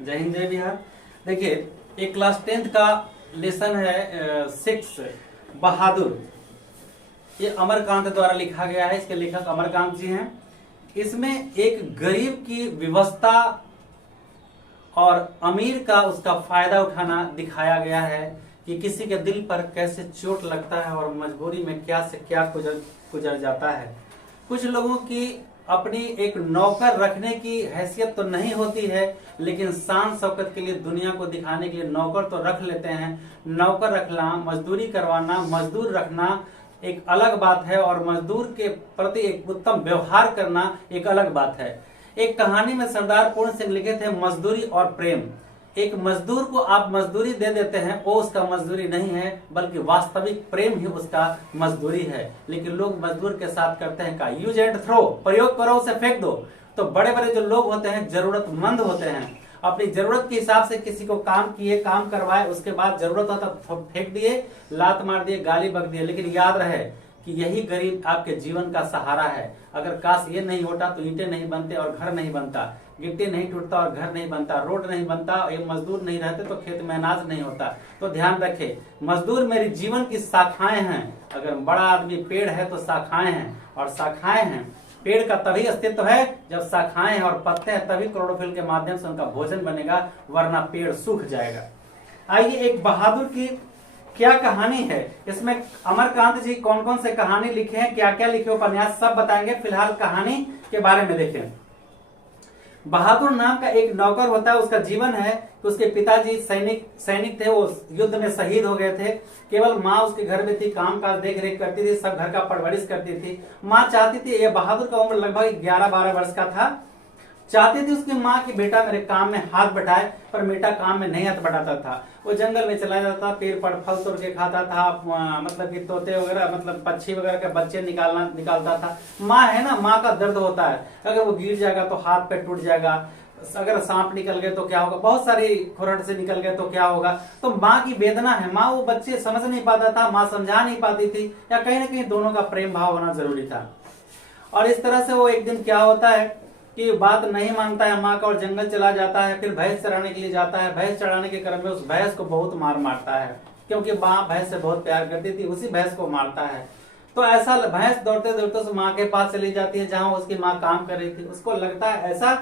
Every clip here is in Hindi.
जय हिंद जय बिहार। देखिए, एक क्लास 10th का लेसन है 6 बहादुर। ये अमरकांत द्वारा लिखा गया है। इसके लेखक अमरकांत जी हैं। इसमें एक गरीब की विवशता और अमीर का उसका फायदा उठाना दिखाया गया है कि किसी के दिल पर कैसे चोट लगता है और मजबूरी में क्या से क्या गुजर जाता है। कुछ लोगों की अपनी एक नौकर रखने की हैसियत तो नहीं होती है, लेकिन शान शौकत के लिए दुनिया को दिखाने के लिए नौकर तो रख लेते हैं। नौकर रखना, मजदूरी करवाना, मजदूर रखना एक अलग बात है और मजदूर के प्रति एक उत्तम व्यवहार करना एक अलग बात है। एक कहानी में सरदार पूर्ण सिंह लिखे थे मजदूरी और प्रेम। एक मजदूर को आप मजदूरी दे देते हैं, वो उसका मजदूरी नहीं है, बल्कि वास्तविक प्रेम ही उसका मजदूरी है। लेकिन लोग मजदूर के साथ करते हैं का यूज एंड थ्रो, प्रयोग करो उसे फेंक दो। तो बड़े बड़े जो लोग होते हैं जरूरतमंद होते हैं, अपनी जरूरत के हिसाब से किसी को काम किए, काम करवाए, उसके बाद जरूरत होता तो फेंक दिए, लात मार दिए, गाली बक दिए। लेकिन याद रहे कि यही गरीब आपके जीवन का सहारा है। अगर काश ये नहीं होता तो ईंटें नहीं बनते और घर नहीं बनता, गिट्टी नहीं टूटता और घर नहीं बनता, रोड नहीं बनता, ये मजदूर नहीं रहते तो खेत में अनाज नहीं होता। तो ध्यान रखे, मजदूर मेरी जीवन की शाखाएं हैं। अगर बड़ा आदमी पेड़ है तो शाखाएं हैं, और शाखाएं हैं। पेड़ का तभी अस्तित्व है जब शाखाएं हैं और पत्ते हैं, तभी क्लोरोफिल के माध्यम से उनका भोजन बनेगा, वरना पेड़ सूख जाएगा। आइए, एक बहादुर की क्या कहानी है, इसमें अमरकांत जी कौन कौन से कहानी लिखे हैं, क्या क्या लिखे, उपन्यास सब बताएंगे। फिलहाल कहानी के बारे में देखें। बहादुर नाम का एक नौकर होता है। उसका जीवन है कि उसके पिताजी सैनिक थे, वो युद्ध में शहीद हो गए थे। केवल माँ उसके घर में थी, काम काज देख रेख करती थी, सब घर का परवरिश करती थी। माँ चाहती थी, ये बहादुर का उम्र लगभग 11-12 वर्ष का था, चाहती थी उसकी माँ कि बेटा मेरे काम में हाथ बटाए, पर बेटा काम में नहीं हाथ बटाता था। वो जंगल में चला जाता, पेड़ पर फल तोड़ के खाता था, मतलब कि तोते वगैरह, मतलब पक्षी वगैरह के बच्चे निकालता था। माँ है ना, माँ का दर्द होता है। अगर वो गिर जाएगा तो हाथ पे टूट जाएगा, अगर सांप निकल गए तो क्या होगा, बहुत सारी खुरट से निकल गए तो क्या होगा। तो माँ की वेदना है। माँ वो बच्चे समझ नहीं पाता था, माँ समझा नहीं पाती थी, या कहीं ना कहीं दोनों का प्रेम भाव होना जरूरी था। और इस तरह से वो एक दिन क्या होता है कि बात नहीं मानता है माँ का और जंगल चला जाता है। फिर भैंस चराने के लिए जाता है। भैंस चराने के क्रम में उस भैंस को बहुत मारता है, क्योंकि माँ भैंस से बहुत प्यार करती थी, उसी भैंस को मारता है। तो ऐसा भैंस दौड़ते दौड़ते उस माँ के पास चली जाती है जहां उसकी माँ काम कर रही थी। उसको लगता है ऐसा,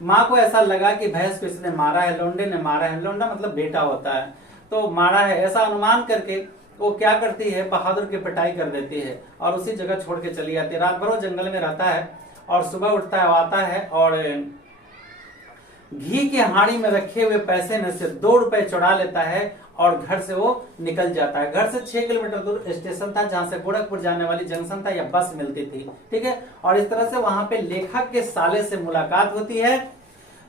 माँ को ऐसा लगा कि भैंस को इसने मारा है, लोंडे ने मारा है। लोंडा मतलब बेटा होता है, तो मारा है ऐसा अनुमान करके वो क्या करती है, बहादुर की पिटाई कर देती है और उसी जगह छोड़ के चली जाती है। रात भर वो जंगल में रहता है और सुबह उठता है, आता है और घी के हाड़ी में रखे हुए पैसे में से 2 रुपए चुरा लेता है और घर से वो निकल जाता है। घर से 6 किलोमीटर दूर स्टेशन था जहां से गोरखपुर जाने वाली जंक्शन था या बस मिलती थी, ठीक है। और इस तरह से वहां पे लेखक के साले से मुलाकात होती है।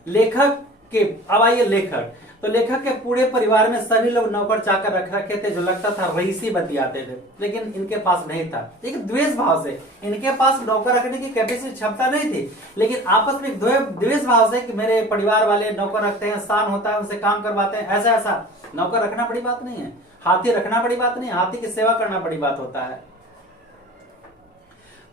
लेखक के, अब आइए लेखक, तो लेखक के पूरे परिवार में सभी लोग नौकर चाकर रख रखे थे, जो लगता था रईसी बतियाते थे, लेकिन इनके पास नहीं था। एक द्वेष भाव से, इनके पास नौकर रखने की कैपेसिटी, क्षमता नहीं थी, लेकिन आपस में द्वेष भाव से कि मेरे परिवार वाले नौकर रखते हैं, शान होता है, उनसे काम करवाते हैं, ऐसा नौकर रखना बड़ी बात नहीं है, हाथी रखना बड़ी बात नहीं है, हाथी की सेवा करना बड़ी बात होता है।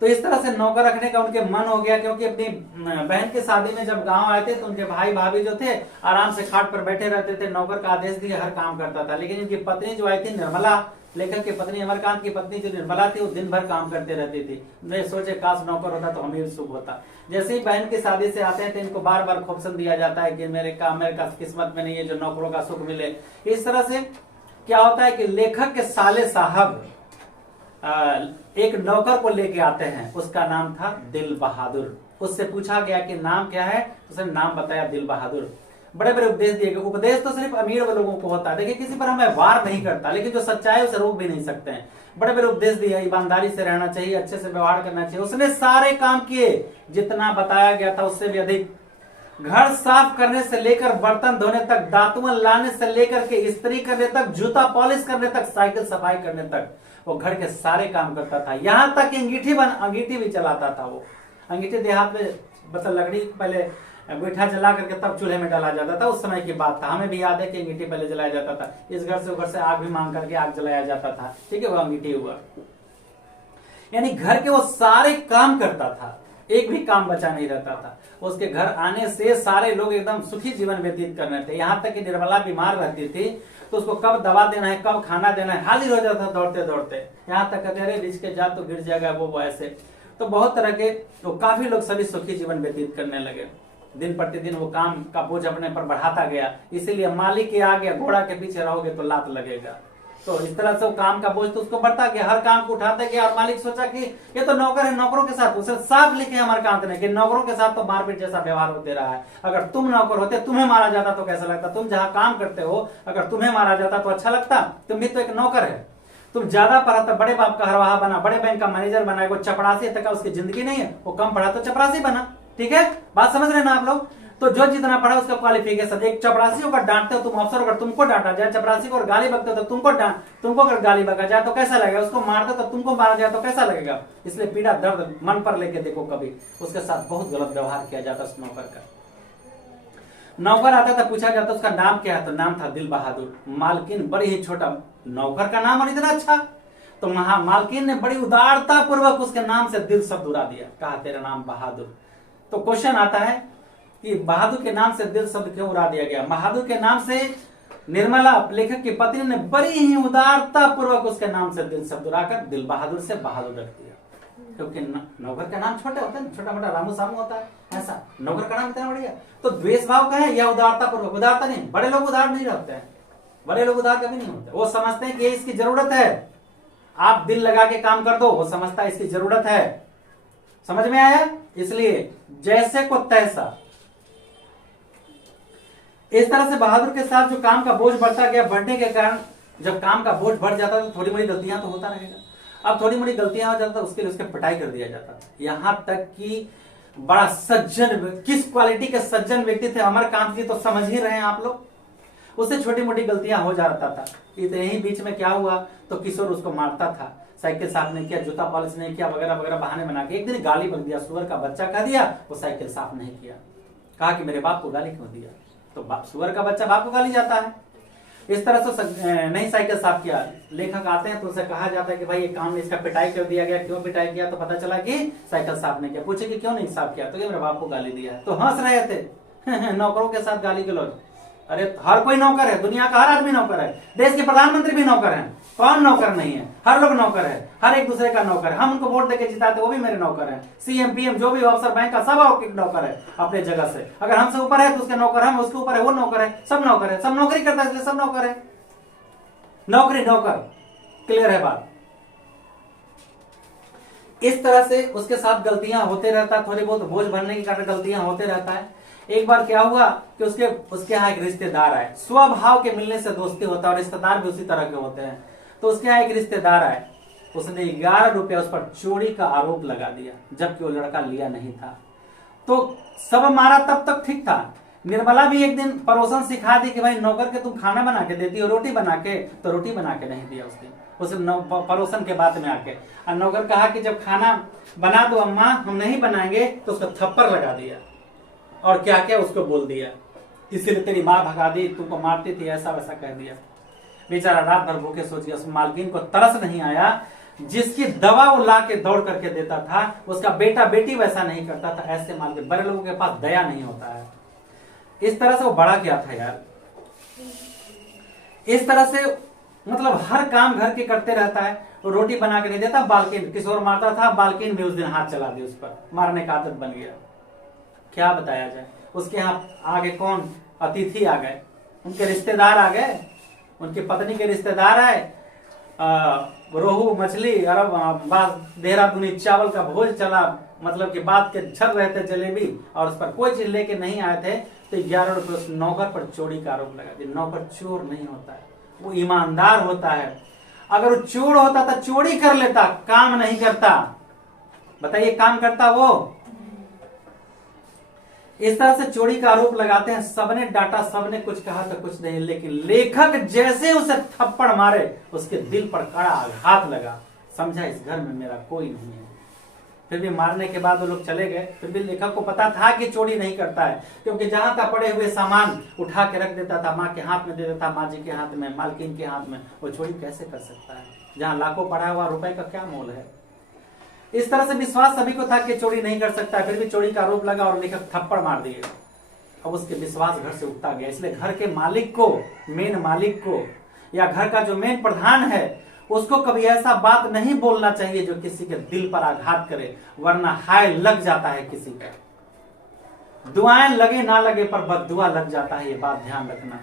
तो इस तरह से नौकर रखने का उनके मन हो गया, क्योंकि अपनी बहन की शादी में जब गांव आए थे तो उनके भाई भाभी जो थे आराम से खाट पर बैठे रहते थे, नौकर का आदेश दिए हर काम करता था। लेकिन इनकी पत्नी जो आई थी निर्मला, लेखक की पत्नी, अमरकांत की पत्नी जो निर्मला थी, वो दिन भर काम करते रहती थी। मैं सोचे काश नौकर होता तो हमें भी सुख होता। जैसे ही बहन की शादी से आते हैं तो इनको बार बार खोपसन दिया जाता है कि मेरे का किस्मत में नहीं है जो नौकरों का सुख मिले। इस तरह से क्या होता है कि लेखक के साले साहब एक नौकर को लेके आते हैं, उसका नाम था दिल बहादुर। उससे पूछा गया कि नाम क्या है, उसने नाम बताया दिल बहादुर। बड़े बड़े उपदेश दिए गए। उपदेश तो सिर्फ अमीर लोगों को होता है। देखिए, किसी पर हमें वार नहीं करता, लेकिन जो सच्चाई है उसे रोक भी नहीं सकते हैं। बड़े बड़े उपदेश दिए, ईमानदारी से रहना चाहिए, अच्छे से व्यवहार करना चाहिए। उसने सारे काम किए जितना बताया गया था, उससे भी अधिक। घर साफ करने से लेकर बर्तन धोने तक, दातुन लाने से लेकर के इस्त्री करने तक, जूता पॉलिश करने तक, साइकिल सफाई करने तक, वो घर के सारे काम करता था। यहां तक अंगीठी भी चलाता था। वो अंगीठी देहात में मतलब लकड़ी पहले गोईठा जला करके तब चूल्हे में डाला जाता था, उस समय की बात था। हमें भी याद है कि अंगीठी पहले जलाया जाता था। इस घर से उधर से आग भी मांग करके आग जलाया जाता था, ठीक है, वो अंगीठी हुआ। यानी घर के वो सारे काम करता था। एक भी काम बचा नहीं रहता था। उसके घर आने से सारे लोग एकदम सुखी जीवन व्यतीत करने थे। यहाँ तक कि निर्मला बीमार रहती थी तो उसको कब दवा देना है, कब खाना देना है, हाजिर हो जाता था दौड़ते दौड़ते। यहाँ तक कहते अरे रिच के जा तो गिर जाएगा वो ऐसे। तो बहुत तरह के तो काफी लोग सभी सुखी जीवन व्यतीत करने लगे। दिन प्रतिदिन वो काम का बोझ अपने पर बढ़ाता गया। इसीलिए मालिक के आगे घोड़ा के पीछे रहोगे तो लात लगेगा। तो इस तरह से वो काम का बोझ तो उसको बढ़ता गया, हर काम को उठाता गया। और मालिक सोचा कि ये तो नौकर है, नौकरों के साथ उसे साफ लिखे अमरकांत ने कि नौकरों के साथ तो मारपीट जैसा व्यवहार होते रहा है। अगर तुम नौकर होते, तुम्हें मारा जाता तो कैसा लगता? तुम जहाँ काम करते हो अगर तुम्हें मारा जाता तो अच्छा लगता? तुम भी तो एक नौकर है। तुम ज्यादा पढ़ा तो बड़े बाप का हरवाहा बना, बड़े बैंक का मैनेजर बना, वो चपरासी तक उसकी जिंदगी नहीं है। वो कम पढ़ा तो चपरासी बना। ठीक है, बात समझ रहे ना आप लोग? तो जो जितना पढ़ा उसका क्वालिफिकेशन। एक चपरासी को डांटते हो तुम अफसर, अगर तुमको डांटा जाए, चपरासी को गाली बकते हो तो तुमको अगर गाली बका जाए तो कैसा लगेगा? उसको मारते तो तुमको मारा जाए तो कैसा लगेगा? इसलिए पीड़ा दर्द मन पर लेके देखो, कभी उसके साथ बहुत गलत व्यवहार किया जाता उस नौकर का। नौकर आता था, पूछा जाता उसका नाम क्या है, तो नाम था दिल बहादुर। मालकिन बड़ी ही छोटा, नौकर का नाम और इतना अच्छा, तो मालकिन ने बड़ी उदारता पूर्वक उसके नाम से दिल शब्द उड़ा दिया, कहा तेरा नाम बहादुर। तो क्वेश्चन आता है कि बहादुर के नाम से दिल शब्द क्यों उड़ा दिया गया? बहादुर के नाम से निर्मला लेखक की पत्नी ने बड़ी ही उदारता पूर्वक उसके नाम से दिल शब्द उड़ाकर दिल बहादुर से बहादुर रख दिया। क्योंकि नौकर का नाम छोटे होते हैं, छोटा मोटा रामू सामू होता है, ऐसा नौकर का नाम इतना बढ़िया। तो द्वेष भाव का है या उदारता पूर्वक? उदारता नहीं, बड़े लोग उदार नहीं रहते हैं, बड़े लोग उदार कभी नहीं होते। वो समझते हैं कि इसकी जरूरत है, आप दिल लगा के काम कर दो, वो समझता है इसकी जरूरत है। समझ में आया? इसलिए जैसे को तैसा। इस तरह से बहादुर के साथ जो काम का बोझ बढ़ता गया, बढ़ने के कारण जब काम का बोझ बढ़ जाता तो थोड़ी बड़ी गलतियां तो होता रहेगा। अब थोड़ी बड़ी गलतियां हो जाता उसके लिए उसके पिटाई कर दिया जाता था। यहां तक कि बड़ा सज्जन, किस क्वालिटी के सज्जन व्यक्ति थे अमरकांत जी, तो समझ ही रहे हैं आप लोग। उससे छोटी मोटी गलतियां हो जाता था। यही बीच में क्या हुआ, तो किशोर उसको मारता था, साइकिल साफ नहीं किया, जूता पॉलिश नहीं किया, वगैरह वगैरह बहाने बना के एक दिन गाली बक दिया, सुअर का बच्चा कह दिया, वो साइकिल साफ नहीं किया। कहा कि मेरे बाप को गाली क्यों दिया? तो सुअर का बच्चा बाप को गाली जाता है। इस तरह से नहीं साइकिल साफ किया। लेखक आते हैं तो उसे कहा जाता है कि भाई ये काम इसका पिटाई कर दिया गया। क्यों पिटाई किया? तो पता चला कि साइकिल साफ नहीं किया। पूछे कि क्यों नहीं साफ किया? तो ये मेरे बाप को गाली दिया है। तो हंस रहे थे नौकरों के साथ गाली गलौज। अरे हर कोई नौकर है, दुनिया का हर आदमी नौकर है, देश के प्रधानमंत्री भी नौकर हैं। कौन नौकर नहीं है? हर लोग नौकर है, हर एक दूसरे का नौकर है। हम उनको वोट देके जिताते, वो भी मेरे नौकर हैं। सीएम पीएम जो भी अफसर बैंक का सब नौकर है अपने जगह से। अगर हमसे ऊपर है तो उसके नौकर, हम उसके ऊपर है वो नौकर है, सब नौकर है, सब नौकरी करता है इसलिए सब नौकर है। नौकरी नौकर, क्लियर है बात? इस तरह से उसके साथ गलतियां होते रहता, थोड़ी बहुत बोझ भरने के कारण गलतियां होते रहता है। एक बार क्या हुआ कि उसके यहाँ एक रिश्तेदार आए। स्वभाव के मिलने से दोस्ती होता है और रिश्तेदार भी उसी तरह के होते हैं। तो उसके यहाँ एक रिश्तेदार आए, उसने 11 रुपया उस पर चोरी का आरोप लगा दिया, जबकि वो लड़का लिया नहीं था। तो सब मारा, तब तक ठीक था। निर्मला भी एक दिन परोसन सिखा दी कि भाई नौकर के तुम खाना बना के देती हो, रोटी बना के, तो रोटी बना के नहीं दिया उसने, उस परोसन के बात में आके। और नौकर कहा कि जब खाना बना दो अम्मा, हम नहीं बनाएंगे, तो उसको थप्पड़ लगा दिया और क्या क्या उसको बोल दिया, इसीलिए तेरी माँ भगा दी, तुमको मारती थी, ऐसा वैसा कह दिया। बेचारा रात भर भूखे सोच गया। उस मालकिन को तरस नहीं आया, जिसकी दवा वो ला के दौड़ करके देता था, उसका बेटा बेटी वैसा नहीं करता था। ऐसे मालकिन, बड़े लोगों के पास दया नहीं होता है। इस तरह से वो बड़ा क्या था यार। इस तरह से मतलब हर काम घर के करते रहता है। वो रोटी बना के नहीं देता, बालकिन किशोर मारता था, बालकिन भी उस दिन हाथ चला दी, उस पर मारने का आदत बन गया। क्या बताया जाए। उसके यहाँ आगे कौन अतिथि आ गए, उनके रिश्तेदार आ गए, उनकी पत्नी के रिश्तेदार आए। रोहू मछली, अरब देहरादूनी चावल का भोज चला, मतलब कि बात के छर रहे थे जलेबी, और उस पर कोई चीज लेके नहीं आए थे। तो 11 रुपये उस नौकर पर चोरी का आरोप लगा दिया। नौकर चोर नहीं होता है, वो ईमानदार होता है। अगर वो चोर होता तो चोरी कर लेता, काम नहीं करता। बताइए, काम करता वो? इस तरह से चोरी का आरोप लगाते हैं। सबने डांटा, सबने कुछ कहा तो कुछ नहीं, लेकिन लेखक जैसे उसे थप्पड़ मारे, उसके दिल पर कड़ा आघात लगा। समझा इस घर में मेरा कोई नहीं है। फिर भी मारने के बाद वो लोग चले गए। फिर भी लेखक को पता था कि चोरी नहीं करता है, क्योंकि जहां तक पड़े हुए सामान उठा के रख देता था, माँ के हाथ में दे देता, माँ जी के हाथ में, मालकिन के हाथ में। वो चोरी कैसे कर सकता है जहां लाखों पड़ा हुआ रुपए का क्या मोल है? इस तरह से विश्वास सभी को था कि चोरी नहीं कर सकता, फिर भी चोरी का आरोप लगा और लेखक थप्पड़ मार दिए। अब उसके विश्वास घर से उठता गया। इसलिए घर के मालिक को, मेन मालिक को, या घर का जो मेन प्रधान है, उसको कभी ऐसा बात नहीं बोलना चाहिए जो किसी के दिल पर आघात करे, वरना हाय लग जाता है किसी का। दुआएं लगे ना लगे पर बद्दुआ लग जाता है, ये बात ध्यान रखना।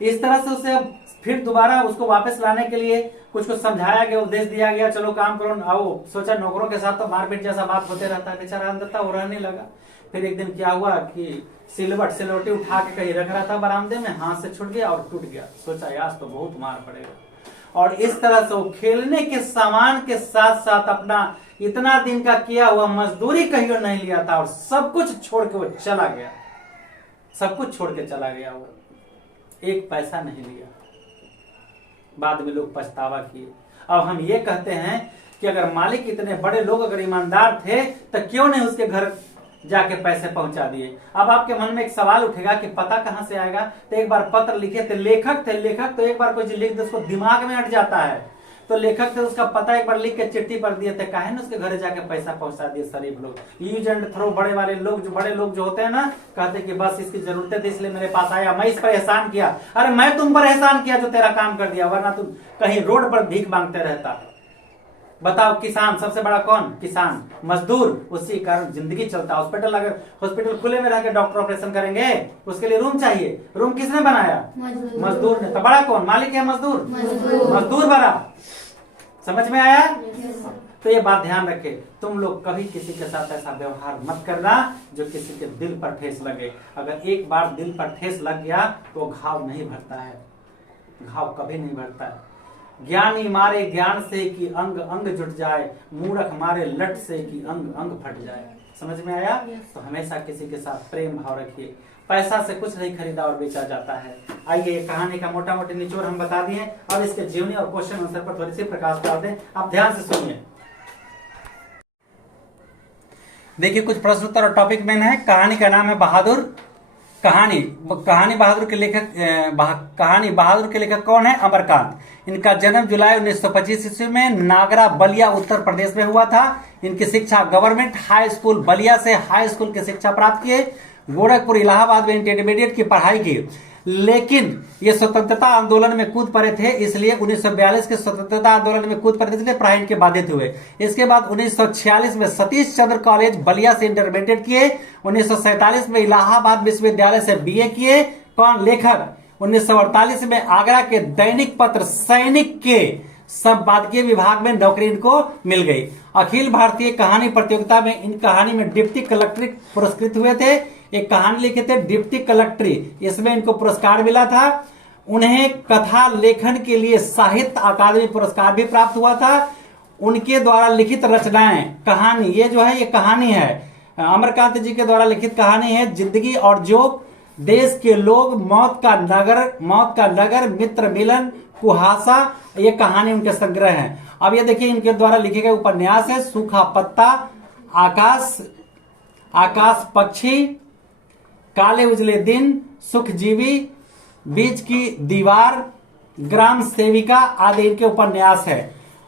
इस तरह से उसे अब फिर दोबारा उसको वापस लाने के लिए कुछ समझाया गया, उपदेश दिया गया, चलो काम करो आओ। सोचा नौकरों के साथ तो मारपीट जैसा बात होते रहता है, बेचारा अंधता वो रहने लगा। फिर एक दिन क्या हुआ कि सिलवटी उठा के कहीं रख रहा था बरामदे में, हाथ से छूट गया और टूट गया। सोचा आज तो बहुत मार पड़ेगा। और इस तरह से वो खेलने के सामान के साथ साथ अपना इतना दिन का किया हुआ मजदूरी कहीं नहीं लिया था और सब कुछ छोड़ के वो चला गया। सब कुछ छोड़ के चला गया, वो एक पैसा नहीं लिया। बाद में लोग पछतावा किए। अब हम ये कहते हैं कि अगर मालिक इतने बड़े लोग अगर ईमानदार थे तो क्यों नहीं उसके घर जाके पैसे पहुंचा दिए। अब आपके मन में एक सवाल उठेगा कि पता कहां से आएगा। तो एक बार पत्र लिखे थे, लेखक तो एक बार कोई लिख दे उसको दिमाग में हट जाता है। तो लेखक थे, उसका पता एक बार लिख के चिट्ठी पर दिए थे, काहे ना उसके घर जाके पैसा पहुंचा दिए। शरीफ लोग, यूज एंड थ्रो बड़े वाले लोग, जो बड़े लोग जो होते हैं ना, कहते कि बस इसकी जरूरत थी इसलिए मेरे पास आया, मैं इस पर एहसान किया। अरे मैं तुम पर एहसान किया जो तेरा काम कर दिया, वरना तुम कहीं रोड पर भीख मांगते रहता। बताओ, किसान सबसे बड़ा कौन? किसान, मजदूर, उसी कारण जिंदगी चलता। हॉस्पिटल, अगर हॉस्पिटल खुले में रह के डॉक्टर ऑपरेशन करेंगे, उसके लिए रूम चाहिए। रूम किसने बनाया? मजदूर ने। तो बड़ा कौन? मालिक है मजदूर? मजदूर बड़ा। समझ में आया? तो ये बात ध्यान रखे, तुम लोग कभी किसी के साथ ऐसा व्यवहार मत करना जो किसी के दिल पर ठेस लगे। अगर एक बार दिल पर ठेस लग गया तो घाव नहीं भरता है, घाव कभी नहीं भरता है। ज्ञानी मारे ज्ञान से कि अंग अंग जुट जाए, मूर्ख मारे लट से कि अंग अंग फट जाए। समझ में आया? तो हमेशा किसी के साथ प्रेम भाव रखिए। पैसा से कुछ नहीं खरीदा और बेचा जाता है। आइए, कहानी का मोटा मोटी निचोड़ हम बता दिए और इसके जीवनी और क्वेश्चन आंसर पर थोड़ी सी प्रकाश डाल दें। आप ध्यान से सुनिए। देखिए, कुछ प्रश्न उत्तर और टॉपिक मेन है। कहानी का नाम है बहादुर। कहानी बहादुर के लेखक कहानी बहादुर के लेखक कौन है? अमरकांत। इनका जन्म जुलाई 1925 ईस्वी में नागरा बलिया उत्तर प्रदेश में हुआ था। इनकी शिक्षा गवर्नमेंट हाई स्कूल बलिया से हाई स्कूल की शिक्षा प्राप्त किए। गोरखपुर इलाहाबाद में इंटरमीडिएट की पढ़ाई की, लेकिन ये स्वतंत्रता आंदोलन में कूद पड़े थे, इसलिए 1942 के स्वतंत्रता आंदोलन में कूद पड़े थे, इसलिए पढ़ाई के बाधित हुए। इसके बाद 1946 में सतीश चंद्र कॉलेज बलिया से इंटरमीडिएट किए। 1947 में इलाहाबाद विश्वविद्यालय से बीए किए। कौन? लेखक। 1948 में आगरा के दैनिक पत्र सैनिक के संपादकीय विभाग में नौकरी इनको मिल गई। अखिल भारतीय कहानी प्रतियोगिता में इन कहानी में डिप्टी कलेक्टर पुरस्कृत हुए थे। एक कहानी लिखे थे डिप्टी कलेक्ट्री, इसमें इनको पुरस्कार मिला था। उन्हें कथा लेखन के लिए साहित्य अकादमी पुरस्कार भी प्राप्त हुआ था। उनके द्वारा लिखित रचनाएं, कहानी, ये जो है ये कहानी है अमरकांत जी के द्वारा लिखित कहानी है। जिंदगी और जोक, देश के लोग, मौत का नगर, मित्र मिलन, कुहासा, ये कहानी उनके संग्रह हैं। अब ये देखिए, इनके द्वारा लिखे गए उपन्यास है सूखा पत्ता, आकाश पक्षी, काले उजले दिन, सुखजीवी, बीच की दीवार, ग्राम सेविका आदि इनके उपन्यास है।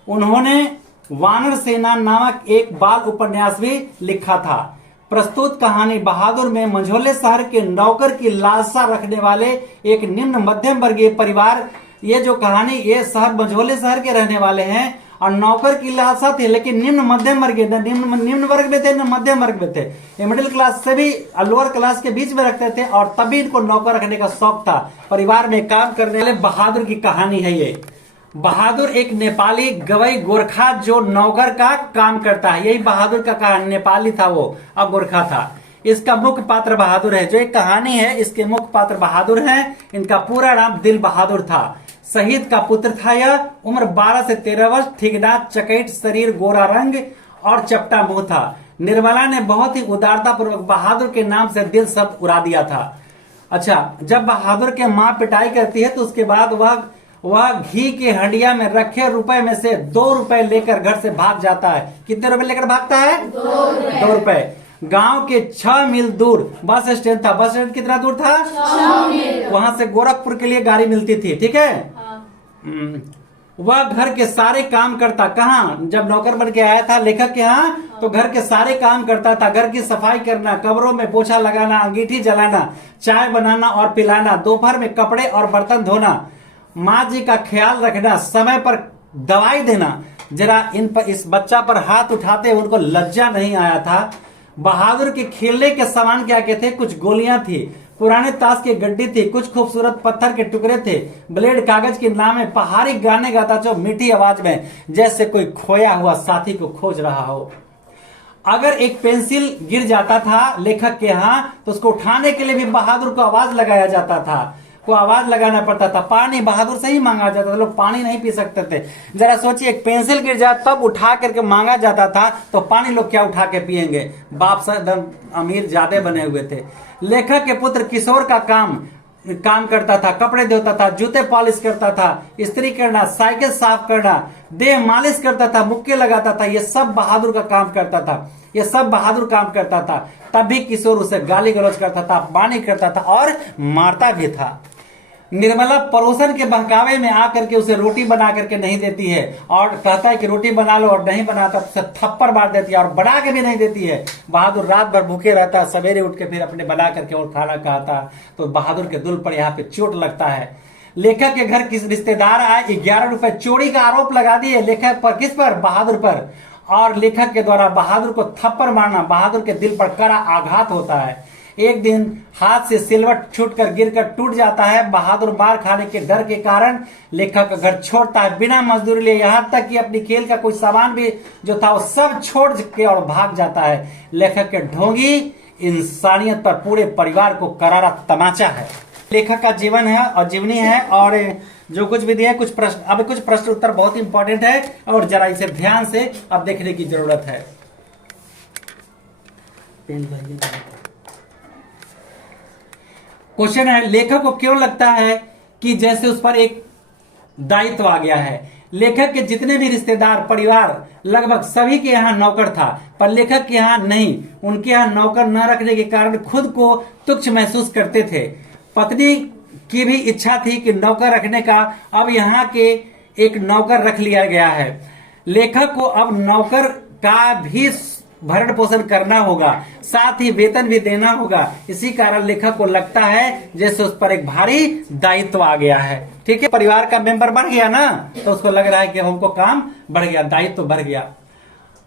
उन्होंने वानर सेना नामक एक बाल उपन्यास भी लिखा था। प्रस्तुत कहानी बहादुर में मंझोले शहर के नौकर की लालसा रखने वाले एक निम्न मध्यम वर्गीय परिवार, ये जो कहानी, ये शहर मंझोले शहर के रहने वाले हैं और नौकर की लालसा थी, लेकिन निम्न मध्यम वर्गीय, निम्न वर्ग में थे, न मध्यम वर्ग में थे। ये मिडिल क्लास से भी लोअर क्लास के बीच में रखते थे और तभी इनको नौकर रखने का शौक था। परिवार में काम करने वाले बहादुर की कहानी है ये। बहादुर एक नेपाली गवई गोरखा जो नौकर का काम करता है, यही बहादुर का कहानी। नेपाली था वो, अब गोरखा था। इसका मुख्य पात्र बहादुर है। जो एक कहानी है इसके मुख्य पात्र बहादुर हैं। इनका पूरा नाम दिल बहादुर था। शहीद का पुत्र था यह। उम्र 12 से 13 वर्ष, ठिगनाथ चकैत, शरीर गोरा रंग और चपटा मुंह था। निर्मला ने बहुत ही उदारता पूर्वक बहादुर के नाम से दिल शब्द उड़ा दिया था। अच्छा, जब बहादुर के माँ पिटाई करती है तो उसके बाद वह घी के हंडिया में रखे रुपए में से 2 रुपए लेकर घर से भाग जाता है। कितने रुपए लेकर भागता है? 2 रुपए। गांव के 6 मील दूर बस स्टैंड था। बस स्टैंड कितना दूर था? 6 मील। वहां से गोरखपुर के लिए गाड़ी मिलती थी, ठीक है। वह घर के सारे काम करता। कहाँ? जब नौकर बन के आया था लेखक के यहाँ, तो घर के सारे काम करता था। घर की सफाई करना, कमरों में पोछा लगाना, अंगीठी जलाना, चाय बनाना और पिलाना, दोपहर में कपड़े और बर्तन धोना, माँ जी का ख्याल रखना, समय पर दवाई देना। जरा इस बच्चा पर हाथ उठाते उनको लज्जा नहीं आया था। बहादुर के खेलने के सामान क्या क्या थे? कुछ गोलियां थी, पुराने ताश की गड्डी थी, कुछ खूबसूरत पत्थर के टुकड़े थे, ब्लेड कागज की नामे, पहाड़ी गाने गाता जो मीठी आवाज में, जैसे कोई खोया हुआ साथी को खोज रहा हो। अगर एक पेंसिल गिर जाता था लेखक के यहाँ, तो उसको उठाने के लिए भी बहादुर को आवाज लगाया जाता था, को आवाज लगाना पड़ता था। पानी बहादुर से ही मांगा जाता था, लोग पानी नहीं पी सकते थे। जरा सोचिए, एक पेंसिल गिर जाए तब उठा करके मांगा जाता था, तो पानी लोग क्या उठा के पिएंगे? बाप से एकदम अमीर ज्यादा बने हुए थे। लेखक के पुत्र किशोर का काम करता था, कपड़े धोता था, जूते पॉलिश करता था, इस्त्री करना, साइकिल साफ करना, देह मालिश करता था, मुक्के लगाता था। ये सब बहादुर का काम करता था, ये सब बहादुर काम करता था। तब भी किशोर उसे गाली गलौज करता था, अपमानित करता था और मारता भी था। निर्मला पड़ोसन के बहकावे में आकर के उसे रोटी बना करके नहीं देती है और कहता है कि रोटी बना लो, और नहीं बनाता उसे थप्पड़ मार देती है और बना के भी नहीं देती है। बहादुर रात भर भूखे रहता, सवेरे उठ के फिर अपने बना करके और खाना खाता, तो बहादुर के दिल पर यहाँ पे चोट लगता है। लेखक के घर किस रिश्तेदार आए, 11 रुपए चोरी का आरोप लगा दिए लेखक पर। किस पर? बहादुर पर। और लेखक के द्वारा बहादुर को थप्पड़ मारना, बहादुर के दिल पर कड़ा आघात होता है। एक दिन हाथ से सिलवट छूटकर गिरकर टूट जाता है। बहादुर मार खाने के डर के कारण लेखक का घर छोड़ता है बिना मजदूरी लिए, यहाँ तक कि अपनी खेल का कोई सामान भी जो था वो सब छोड़ के और भाग जाता है। लेखक के ढोंगी इंसानियत पर पूरे परिवार को करारा तमाचा है। लेखक का जीवन है और जीवनी है, और जो कुछ भी दिया कुछ प्रश्न, अब कुछ प्रश्न उत्तर बहुत इंपॉर्टेंट है और जरा इसे ध्यान से अब देखने की जरूरत है। क्वेश्चन है, लेखक को क्यों लगता है कि जैसे उस पर एक दायित्व आ गया है? लेखक के जितने भी रिश्तेदार, परिवार, लगभग सभी के यहाँ नौकर था, पर लेखक के यहाँ नहीं। उनके यहाँ नौकर न रखने के कारण खुद को तुच्छ महसूस करते थे। पत्नी की भी इच्छा थी कि नौकर रखने का, अब यहाँ के एक नौकर रख लिया गया है। लेखक को अब नौकर का भी भरण पोषण करना होगा, साथ ही वेतन भी देना होगा। इसी कारण लेखक को लगता है जैसे उस पर एक भारी दायित्व आ गया है। ठीक है, परिवार का मेंबर बढ़ गया ना, तो उसको लग रहा है कि हमको काम बढ़ गया, दायित्व बढ़ गया।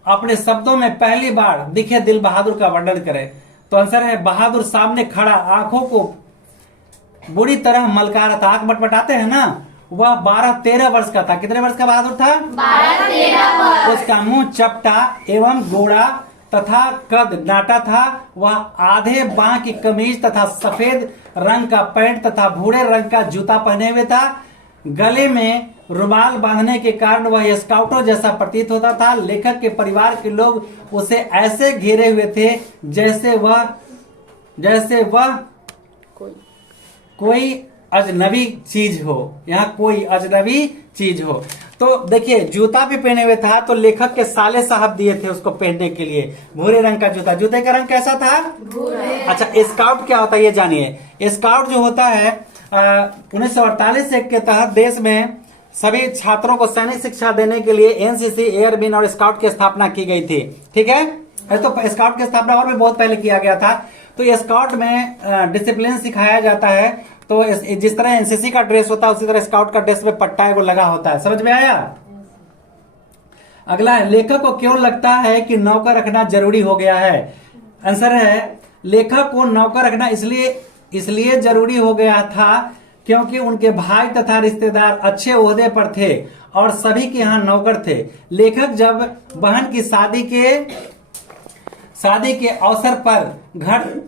अपने शब्दों में पहली बार दिखे दिल बहादुर का वर्णन करें, तो आंसर है बहादुर सामने खड़ा, आंखों को बुरी तरह मलका रहा था। आंख मटमटाते हैं ना, वह 12-13 वर्ष का था। कितने वर्ष का बहादुर था? 12-13 वर्ष। उसका मुंह चपटा एवं गोरा तथा कद नाटा था। वह आधे बांह की कमीज तथा सफेद रंग का पैंट तथा भूरे रंग का जूता पहने हुए था। गले में रुमाल बांधने के कारण वह स्काउटों जैसा प्रतीत होता था। लेखक के परिवार के लोग उसे ऐसे घेरे हुए थे जैसे वह कोई अजनबी चीज हो, यहाँ कोई अजनबी चीज हो। तो देखिए, जूता भी पहने हुए था, तो लेखक के साले साहब दिए थे उसको पहनने के लिए भूरे रंग का जूता। जूते का रंग कैसा था? भूरे। अच्छा, स्काउट क्या होता है ये जानिए। स्काउट जो होता है 1948 के तहत देश में सभी छात्रों को सैनिक शिक्षा देने के लिए एनसीसी, एयरबीन और स्काउट की स्थापना की गई थी। ठीक है, तो स्काउट की स्थापना और भी बहुत पहले किया गया था। तो स्काउट में डिसिप्लिन सिखाया जाता है। तो जिस तरह एनसीसी का ड्रेस होता है उसी तरह स्काउट का ड्रेस में पट्टा एगो लगा होता है। समझ में आया? अगला है, लेखक को क्यों लगता है कि नौकर रखना जरूरी हो गया है? आंसर है, लेखक को नौकर रखना इसलिए जरूरी हो गया था क्योंकि उनके भाई तथा रिश्तेदार अच्छे ओहदे पर थे और सभी के यहाँ नौकर थे। लेखक जब बहन की शादी के अवसर पर घर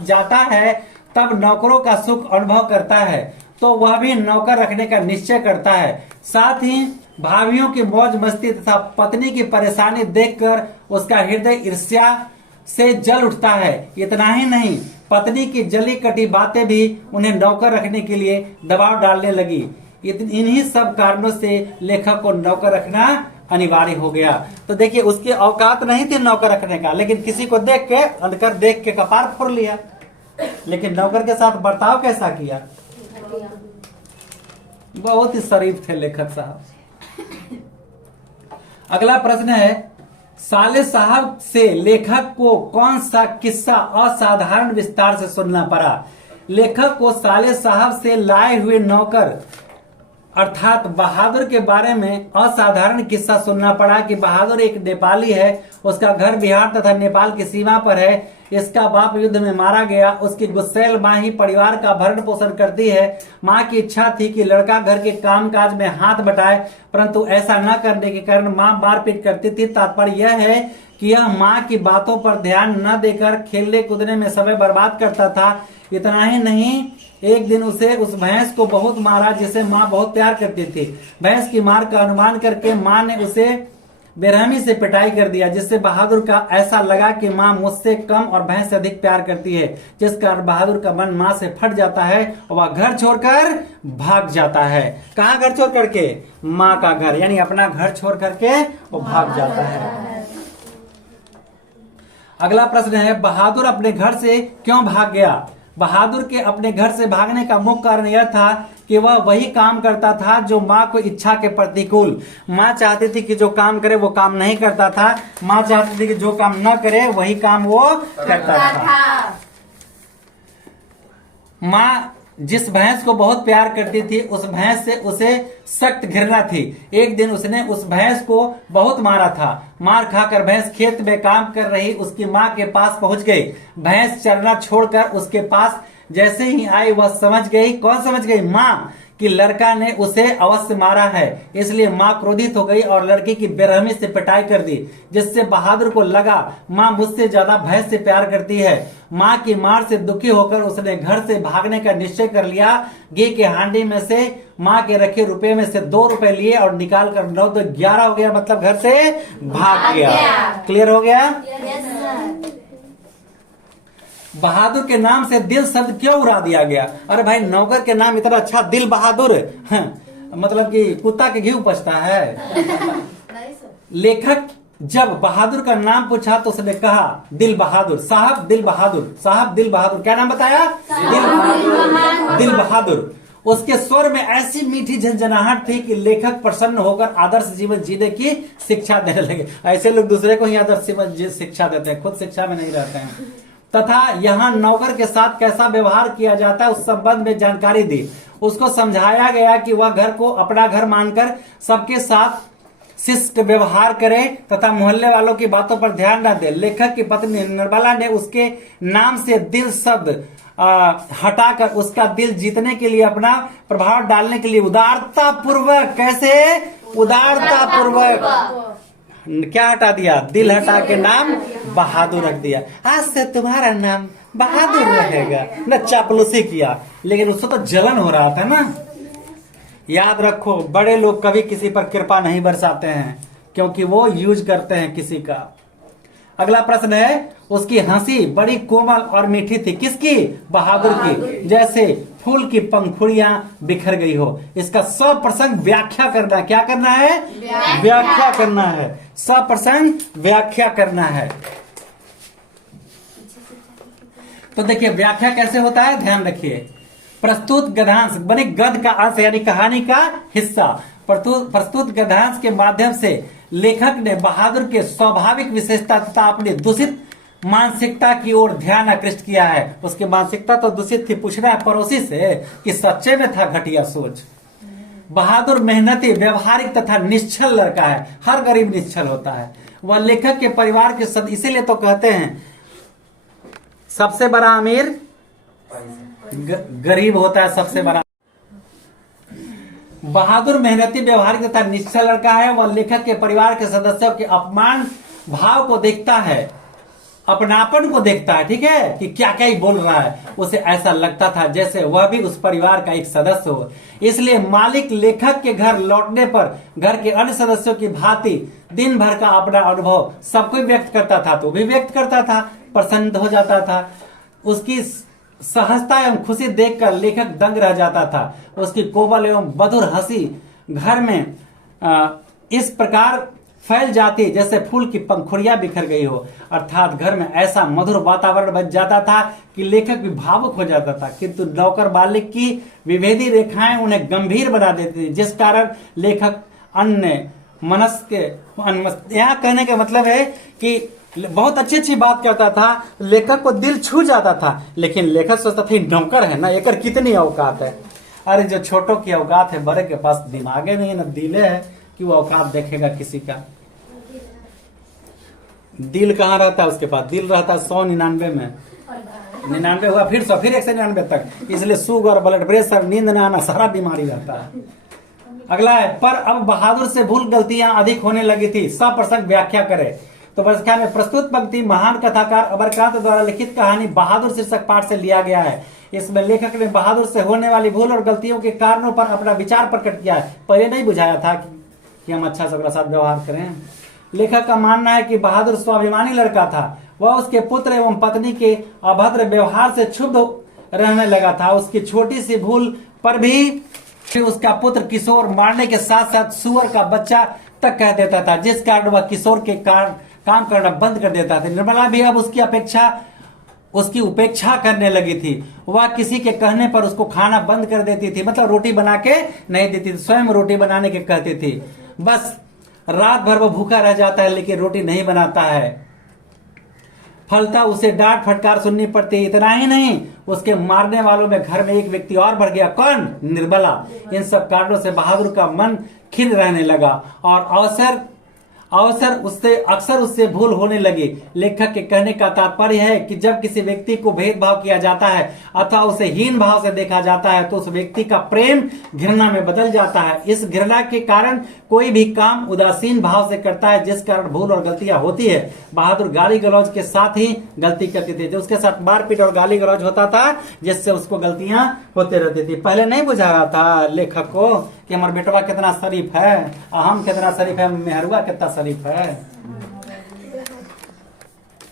जाता है, तब नौकरों का सुख अनुभव करता है, तो वह भी नौकर रखने का निश्चय करता है। साथ ही भाभियों की मौज मस्ती तथा पत्नी की परेशानी देखकर उसका हृदय ईर्ष्या से जल उठता है। इतना ही नहीं, पत्नी की जली कटी बातें भी उन्हें नौकर रखने के लिए दबाव डालने लगी। इन्हीं सब कारणों से लेखक को नौकर रखना अनिवार्य हो गया। तो देखिए, उसकी औकात नहीं थी नौकर रखने का, लेकिन किसी को देख के कपार फोड़ लिया। लेकिन नौकर के साथ बर्ताव कैसा किया? बहुत ही शरीफ थे लेखक साहब। अगला प्रश्न है, साले साहब से लेखक को कौन सा किस्सा असाधारण विस्तार से सुनना पड़ा? लेखक को साले साहब से लाए हुए नौकर अर्थात बहादुर के बारे में असाधारण किस्सा सुनना पड़ा कि बहादुर एक नेपाली है, उसका घर बिहार तथा नेपाल की सीमा पर है, इसका बाप युद्ध में मारा गया, उसकी गुस्सैल माँ ही परिवार का भरण पोषण करती है। माँ की इच्छा थी कि लड़का घर के कामकाज में हाथ बटाए, परंतु ऐसा न करने के कारण माँ मारपीट करती थी। तात्पर्य यह है कि यह माँ की बातों पर ध्यान न देकर खेलने कूदने में समय बर्बाद करता था। इतना ही नहीं, एक दिन उसे उस भैंस को बहुत मारा जिसे माँ बहुत प्यार करती थी। भैंस की मार का अनुमान करके माँ ने उसे बेरहमी से पिटाई कर दिया, जिससे बहादुर का ऐसा लगा कि माँ मुझसे कम और भैंस से अधिक प्यार करती है, जिस कारण बहादुर का मन माँ से फट जाता है और वह घर छोड़कर भाग जाता है। कहाँ घर छोड़ करके? माँ का घर, यानी अपना घर छोड़ करके वो भाग जाता है। अगला प्रश्न है, बहादुर अपने घर से क्यों भाग गया? बहादुर के अपने घर से भागने का मुख्य कारण यह था कि वह वही काम करता था जो माँ को इच्छा के प्रतिकूल। माँ चाहती थी कि जो काम करे वो काम नहीं करता था। माँ चाहती थी कि जो काम न करे वही काम वो करता था। माँ जिस भैंस को बहुत प्यार करती थी, उस भैंस से उसे सख्त घृणा थी। एक दिन उसने उस भैंस को बहुत मारा था। मार खाकर भैंस खेत में काम कर रही उसकी माँ के पास पहुंच गई। भैंस चरना छोड़कर उसके पास जैसे ही आई, वह समझ गई। कौन समझ गई? माँ, कि लड़का ने उसे अवश्य मारा है। इसलिए माँ क्रोधित हो गई और लड़की की बेरहमी से पिटाई कर दी, जिससे बहादुर को लगा माँ मुझसे ज्यादा भैंस से प्यार करती है। माँ की मार से दुखी होकर उसने घर से भागने का निश्चय कर लिया। घी के हांडी में से माँ के रखे रुपए में से 2 रुपए लिए और निकाल कर 9 तो 11 हो गया, मतलब घर से भाग गया। क्लियर हो गया? बहादुर के नाम से दिल शब्द क्यों उड़ा दिया गया? अरे भाई, नौकर के नाम इतना अच्छा, दिल बहादुर, मतलब कि कुत्ता के घी उपजता है। लेखक जब बहादुर का नाम पूछा तो उसने कहा दिल बहादुर साहब, दिल बहादुर साहब, दिल बहादुर। क्या नाम बताया? दिल बहादुर। उसके स्वर में ऐसी मीठी झंझनाहट थी कि लेखक प्रसन्न होकर आदर्श जीवन जीने की शिक्षा देने लगे। ऐसे लोग दूसरे को ही आदर्श जीवन शिक्षा देते हैं, खुद शिक्षा में नहीं रहते हैं। तथा यहाँ नौकर के साथ कैसा व्यवहार किया जाता है उस संबंध में जानकारी दी। उसको समझाया गया कि वह घर को अपना घर मानकर सबके साथ शिष्ट व्यवहार करे तथा मोहल्ले वालों की बातों पर ध्यान न दे। लेखक की पत्नी निर्मला ने उसके नाम से दिल शब्द हटाकर उसका दिल जीतने के लिए, अपना प्रभाव डालने के लिए उदारता पूर्वक, कैसे? उदारता पूर्वक क्या हटा दिया? दिल हटा के नाम बहादुर रख दिया। आज से तुम्हारा नाम बहादुर रहेगा। न चापलूसी किया, लेकिन उससे तो जलन हो रहा था ना। याद रखो, बड़े लोग कभी किसी पर कृपा नहीं बरसाते हैं, क्योंकि वो यूज करते हैं किसी का। अगला प्रश्न है, उसकी हंसी बड़ी कोमल और मीठी थी। किसकी? बहादुर की, जैसे फूल की पंखुड़ियां बिखर गई हो। इसका सप्रसंग व्याख्या करना। क्या करना है? व्याख्या करना है। सप्रसंग व्याख्या करना है। तो देखिए व्याख्या कैसे होता है, ध्यान रखिए। प्रस्तुत गद्यांश बने गद्य का अंश यानी कहानी का हिस्सा। प्रस्तुत गद्यांश के माध्यम से लेखक ने बहादुर के स्वाभाविक विशेषता तथा अपनी दूषित मानसिकता की ओर ध्यान आकृष्ट किया है। उसकी मानसिकता तो दूषित थी। पूछना है पड़ोसी से कि सच्चे में था घटिया सोच। बहादुर मेहनती, व्यवहारिक तथा निश्चल लड़का है। हर गरीब निश्चल होता है। वह लेखक के परिवार के सदस्य, इसीलिए तो कहते हैं सबसे बड़ा अमीर गरीब होता है, सबसे बड़ा। बहादुर मेहनती, व्यवहारिक तथा निश्चल लड़का है। वह लेखक के परिवार के सदस्यों के अपमान भाव को देखता है, अपनापन को देखता है, ठीक है, कि क्या क्या ही बोल रहा है। उसे ऐसा लगता था जैसे वह भी उस परिवार का एक सदस्य हो। इसलिए मालिक लेखक के घर लौटने पर घर के अन्य सदस्यों की भांति दिन भर का अपना अनुभव सबको व्यक्त करता था, तो भी व्यक्त करता था, प्रसन्न हो जाता था। उसकी सहजता एवं खुशी देखकर लेखक दंग रह जाता था। उसकी कोमल एवं मधुर हंसी घर में इस प्रकार फैल जाती जैसे फूल की पंखुड़ियां बिखर गई हो। अर्थात घर में ऐसा मधुर वातावरण बन जाता था कि लेखक भी भावुक हो जाता था, किंतु नौकर बालिक की विभेदी रेखाएं उन्हें गंभीर बना देती थी, जिस कारण लेखक अन्य मनस्क यहाँ कहने का मतलब है कि बहुत अच्छी अच्छी बात करता था, लेखक को दिल छू जाता था, लेकिन लेखक सोचता था नौकर है ना, एकर कितनी औकात है। अरे जो छोटों की औकात है, बड़े के पास दिमागे नहीं है, न दिले है कि वो औकात देखेगा किसी का। दिल कहाँ रहता है उसके पास? दिल रहता है 199 में, 99 हुआ फिर 100, फिर 199 तक, इसलिए शुगर, ब्लड प्रेशर, नींद न आना, सारा बीमारी रहता है। अगला है, पर अब बहादुर से भूल गलतियां अधिक होने लगी थी। सप्रसंग व्याख्या करे। तो व्याख्या में प्रस्तुत पंक्ति महान कथाकार अमरकांत द्वारा लिखित कहानी बहादुर शीर्षक पाठ से लिया गया है। इसमें लेखक ने बहादुर से होने वाली भूल और गलतियों के कारणों पर अपना विचार प्रकट किया है। पहले नहीं बुझाया था कि हम अच्छा सबका साथ व्यवहार करें। लेखक का मानना है कि बहादुर स्वाभिमानी लड़का था। वह उसके पुत्र एवं पत्नी के अभद्र व्यवहार से क्षुब्ध रहने लगा था। उसकी छोटी सी भूल पर भी उसका पुत्र किशोर मारने के साथ साथ सुअर का बच्चा तक कह देता था, जिस कारण वह किशोर के कारण काम करना बंद कर देता था। निर्मला भी अब उसकी उपेक्षा करने लगी थी। वह किसी के कहने पर उसको खाना बंद कर देती थी, मतलब रोटी बना के नहीं देती थी, स्वयं रोटी बनाने के कहती थी। बस रात भर वो भूखा रह जाता है लेकिन रोटी नहीं बनाता है। फलता उसे डांट फटकार सुननी पड़ती। इतना ही नहीं, उसके मारने वालों में घर में एक व्यक्ति और बढ़ गया। कौन? निर्मला। इन सब कारणों से बहादुर का मन खिन्न रहने लगा और अक्सर उससे भूल होने लगी। लेखक के कहने का तात्पर्य है कि जब किसी व्यक्ति को भेदभाव किया जाता है अथवा उसे हीन भाव से देखा जाता है तो उस व्यक्ति का प्रेम घृणा में बदल जाता है। इस घृणा के कारण कोई भी काम उदासीन भाव से करता है, जिस कारण भूल और गलतियां होती है। बहादुर गाली गलौज के साथ ही गलती करते थे, जो उसके साथ मारपीट और गाली गलौज होता था, जिससे उसको गलतियां होते रहती थी। पहले नहीं बुझा रहा था लेखक को कि हमारा बेटवा कितना शरीफ है, हम कितना शरीफ है, मेहरुआ कितना शरीफ है।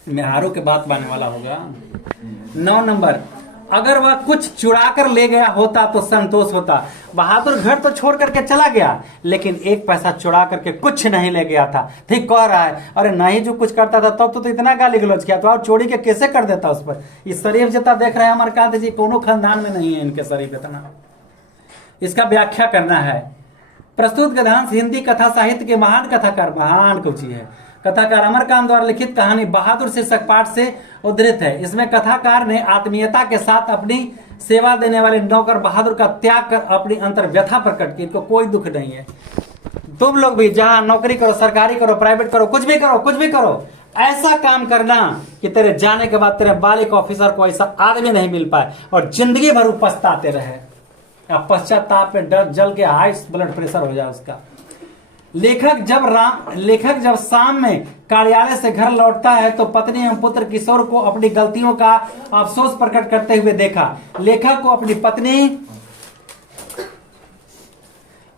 मेहारू के बात मानने वाला होगा। 9 नंबर, अगर वह कुछ चुरा कर ले गया होता तो संतोष होता। बहादुर घर तो छोड़ करके चला गया लेकिन एक पैसा चुरा करके कुछ नहीं ले गया था। ठीक कह रहा है, अरे नहीं जो कुछ करता था तब तो इतना गाली गलौज किया, तो आप चोरी के कैसे कर देता उस पर। इस शरीफ जितना देख रहे हैं अमरकांत जी, कोनो खानदान में नहीं है इनके शरीफ इतना। इसका व्याख्या करना है। प्रस्तुत गद्यांश हिंदी कथा साहित्य के महान कथाकार, महान कुछ है, कथाकार अमरकांत द्वारा लिखित कहानी बहादुर शीर्षक पाठ से उद्धृत है। इसमें कथाकार ने आत्मीयता के साथ अपनी सेवा देने वाले नौकर बहादुर का त्याग कर अपनी अंतर व्यथा प्रकट की। इनको कोई दुख नहीं है। तुम लोग भी जहां नौकरी करो, सरकारी करो, प्राइवेट करो, कुछ भी करो, ऐसा काम करना कि तेरे जाने के बाद तेरे बालिक ऑफिसर को ऐसा आदमी नहीं मिल पाए और जिंदगी भर पछताते रहे, पश्चाताप में डर जल के हाई ब्लड प्रेशर हो जाए उसका। लेखक जब शाम में कार्यालय से घर लौटता है तो पत्नी एवं पुत्र किशोर को अपनी गलतियों का अफसोस प्रकट करते हुए देखा। लेखक को अपनी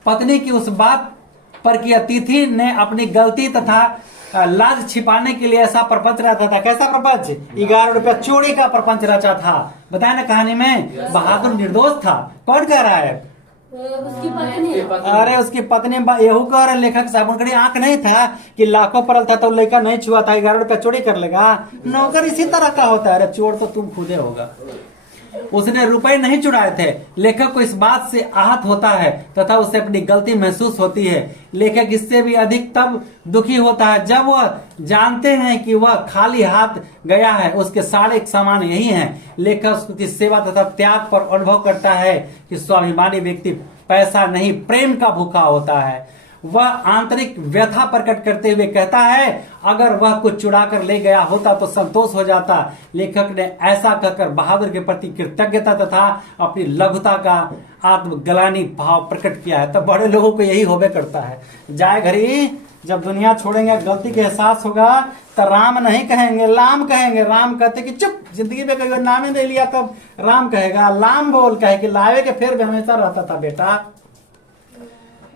पत्नी की उस बात पर कि अतिथि ने अपनी गलती तथा लाज छिपाने के लिए ऐसा प्रपंच रचा था। कैसा प्रपंच? 11 रुपया चोरी का प्रपंच रचा था। बताया ना कहानी में, बहादुर निर्दोष था। कौन कह रहा है? उसकी पत्नी। अरे उसकी पत्नी यहू कह रहे लेखक साहब, उनकी आंख नहीं था कि लाखों परल था तो लड़का नहीं छुआ था, 11 रुपया चोरी कर लेगा। नौकर इसी तरह का होता है। अरे चोर तो तुम खुदे होगा। उसने रुपए नहीं चुराए थे। लेखक को इस बात से आहत होता है तथा उसे अपनी गलती महसूस होती है। लेखक इससे भी अधिक तब दुखी होता है जब वह जानते हैं कि वह खाली हाथ गया है, उसके सारे सामान यही हैं। लेखक उसकी सेवा तथा त्याग पर अनुभव करता है कि स्वाभिमानी व्यक्ति पैसा नहीं प्रेम का भूखा होता है। वह आंतरिक व्यथा प्रकट करते हुए कहता है, अगर वह कुछ चुरा कर ले गया होता तो संतोष हो जाता। लेखक ने ऐसा कहकर बहादुर के प्रति कृतज्ञता तथा अपनी लघुता का आत्मग्लानि भाव प्रकट किया है। तो बड़े लोगों को यही होबे करता है। जाए घड़ी जब दुनिया छोड़ेंगे, गलती के एहसास होगा तो राम नहीं कहेंगे, लाम कहेंगे। राम कहते कि चुप, जिंदगी में कभी नाम ही नहीं लिया तब राम कहेगा। लाम बोल कहे कि लावे के फिर भी हमेशा रहता था बेटा।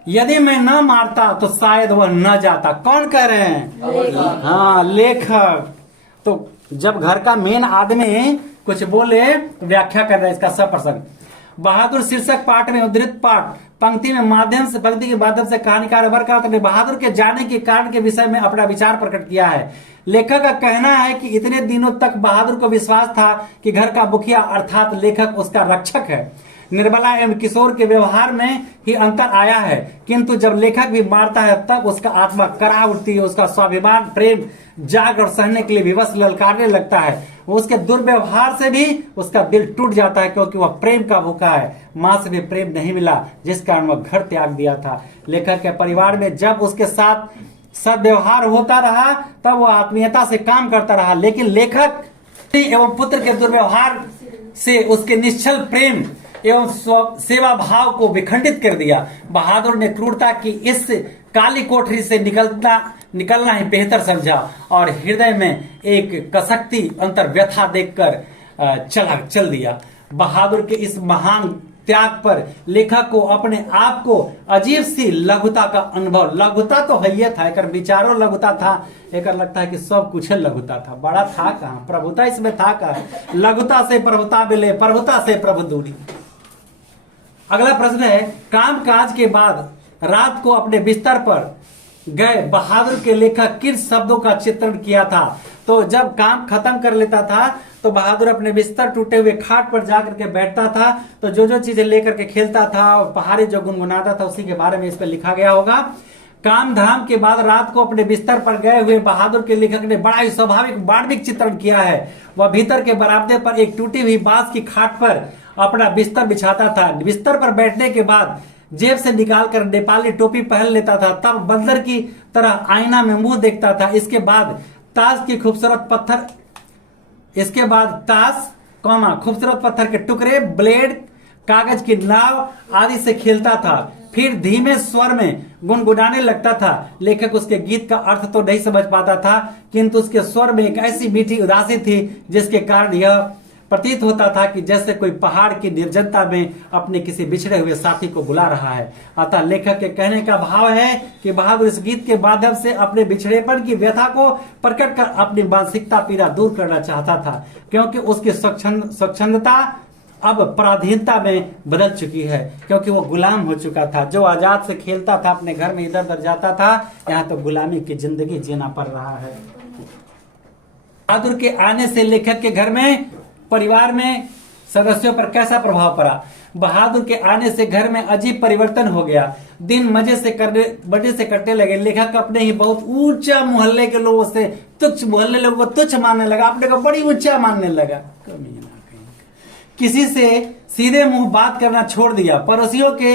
यदि मैं न मारता तो शायद वह न जाता। कौन कह रहे हैं? हाँ, लेखक। तो जब घर का मेन आदमी कुछ बोले, व्याख्या कर रहा है इसका सब प्रसंग। बहादुर शीर्षक पाठ में उद्धृत पाठ पंक्ति के माध्यम से कहानीकार अमरकांत ने बहादुर के जाने के कारण के विषय में अपना विचार प्रकट किया है। लेखक का कहना है कि इतने दिनों तक बहादुर को विश्वास था कि घर का मुखिया अर्थात लेखक उसका रक्षक है। निर्मला एवं किशोर के व्यवहार में ही अंतर आया है, किंतु जब लेखक भी मारता है तब उसका आत्मा करा उठती है, उसका स्वाभिमान प्रेम जाग और सहने के लिए विवश ललकारने लगता है। उसके दुर्व्यवहार से भी उसका दिल टूट जाता है, क्योंकि वह प्रेम का भूखा है। मां से भी प्रेम नहीं मिला, जिस कारण वह घर त्याग दिया था। लेखक के परिवार में जब उसके साथ सद्व्यवहार होता रहा तब वह आत्मीयता से काम करता रहा, लेकिन लेखक एवं पुत्र के दुर्व्यवहार से उसके निश्चल प्रेम एवं सेवा भाव को विखंडित कर दिया। बहादुर ने क्रूरता की इस काली कोठरी से निकलना ही बेहतर समझा और हृदय में एक कसकती अंतर व्यथा देखकर चल दिया। बहादुर के इस महान त्याग पर लेखक को अपने आप को अजीब सी लघुता का अनुभव, लघुता तो है था, एक विचारों लघुता था, एक लगता है कि सब कुछ लघुता था, बड़ा था कहाँ, प्रभुता इसमें था कहाँ, लघुता से प्रभुता मिले, प्रभुता से प्रभु दूरी। अगला प्रश्न है, काम काज के बाद रात को अपने बिस्तर पर गए बहादुर के लेखक किन शब्दों का चित्रण किया था? तो जब काम खत्म कर लेता था तो बहादुर अपने बिस्तर टूटे हुए खाट पर जाकर के बैठता था, तो जो चीजें लेकर के खेलता था और पहाड़ी जो गुनगुनाता था उसी के बारे में इस पर लिखा गया होगा। काम धाम के बाद रात को अपने बिस्तर पर गए हुए बहादुर के लेखक ने बड़ा ही स्वाभाविक मार्मिक चित्रण किया है। वह भीतर के बरामदे पर एक टूटी हुई बांस की खाट पर अपना बिस्तर बिछाता था। बिस्तर पर बैठने के बाद जेब से निकालकर नेपाली टोपी पहन लेता था, तब बंदर की तरह आईना में मुंह देखता था। इसके बाद ताश खूबसूरत पत्थर के टुकड़े, ब्लेड, कागज की नाव आदि से खेलता था। फिर धीमे स्वर में गुनगुनाने लगता था। लेखक उसके गीत का अर्थ तो नहीं समझ पाता था, किंतु उसके स्वर में एक ऐसी मीठी उदासी थी जिसके कारण यह प्रतीत होता था कि जैसे कोई पहाड़ की निर्जनता में अपने किसी बिछड़े हुए साथी को बुला रहा है। अतः लेखक के कहने का भाव है कि बहादुर इस गीत के माध्यम से अपने बिछड़ेपन की व्यथा को प्रकट कर अपनी मानसिकता पीड़ा दूर करना चाहता था, क्योंकि उसकी स्वच्छंदता अब पराधीनता में बदल चुकी है, क्योंकि वो गुलाम हो चुका था। जो आजाद से खेलता था, अपने घर में इधर उधर जाता था, यहाँ तो गुलामी की जिंदगी जीना पड़ रहा है। बहादुर के आने से लेखक के घर में, परिवार में सदस्यों पर कैसा प्रभाव पड़ा? बहादुर के आने से घर में अजीब परिवर्तन हो गया। दिन मजे से कटने लगे। लेखक अपने ही बहुत ऊंचा मोहल्ले के लोगों से मोहल्ले लोगों को तुच्छ मानने लगा, अपने को बड़ी ऊंचा मानने लगा। किसी से सीधे मुंह बात करना छोड़ दिया। पड़ोसियों के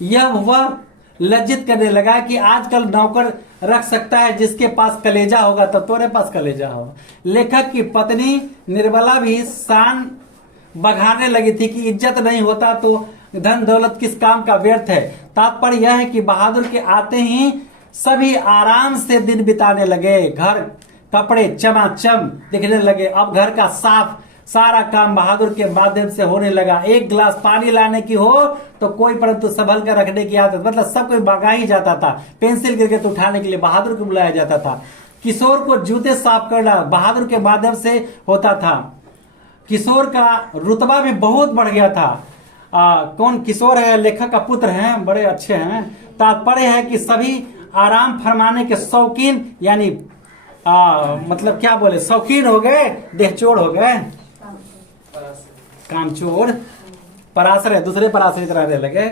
वह लज्जित करने लगा कि आजकल नौकर रख सकता है जिसके पास कलेजा होगा, तो तुम्हारे पास कलेजा होगा। लेखक की पत्नी निर्मला भी शान बघारने लगी थी कि इज्जत नहीं होता तो धन दौलत किस काम का व्यर्थ है। तात्पर्य यह है कि बहादुर के आते ही सभी आराम से दिन बिताने लगे। घर कपड़े चमाचम दिखने लगे। अब घर का सारा काम बहादुर के माध्यम से होने लगा। एक गिलास पानी लाने की हो तो कोई परंतु संभल कर रखने की आदत, मतलब सब कोई मंगा ही जाता था। पेंसिल गिर के तो उठाने के लिए बहादुर को बुलाया जाता था। किशोर को जूते साफ करना बहादुर के माध्यम से होता था। किशोर का रुतबा भी बहुत बढ़ गया था। कौन किशोर है? लेखक का पुत्र है, बड़े अच्छे हैं। तात्पर्य है कि सभी आराम फरमाने के शौकीन, यानी मतलब क्या बोले, शौकीन हो गए, देहचोर हो गए, कामचोर, पराशर है, दूसरे पराशर की तरह रहने लगे।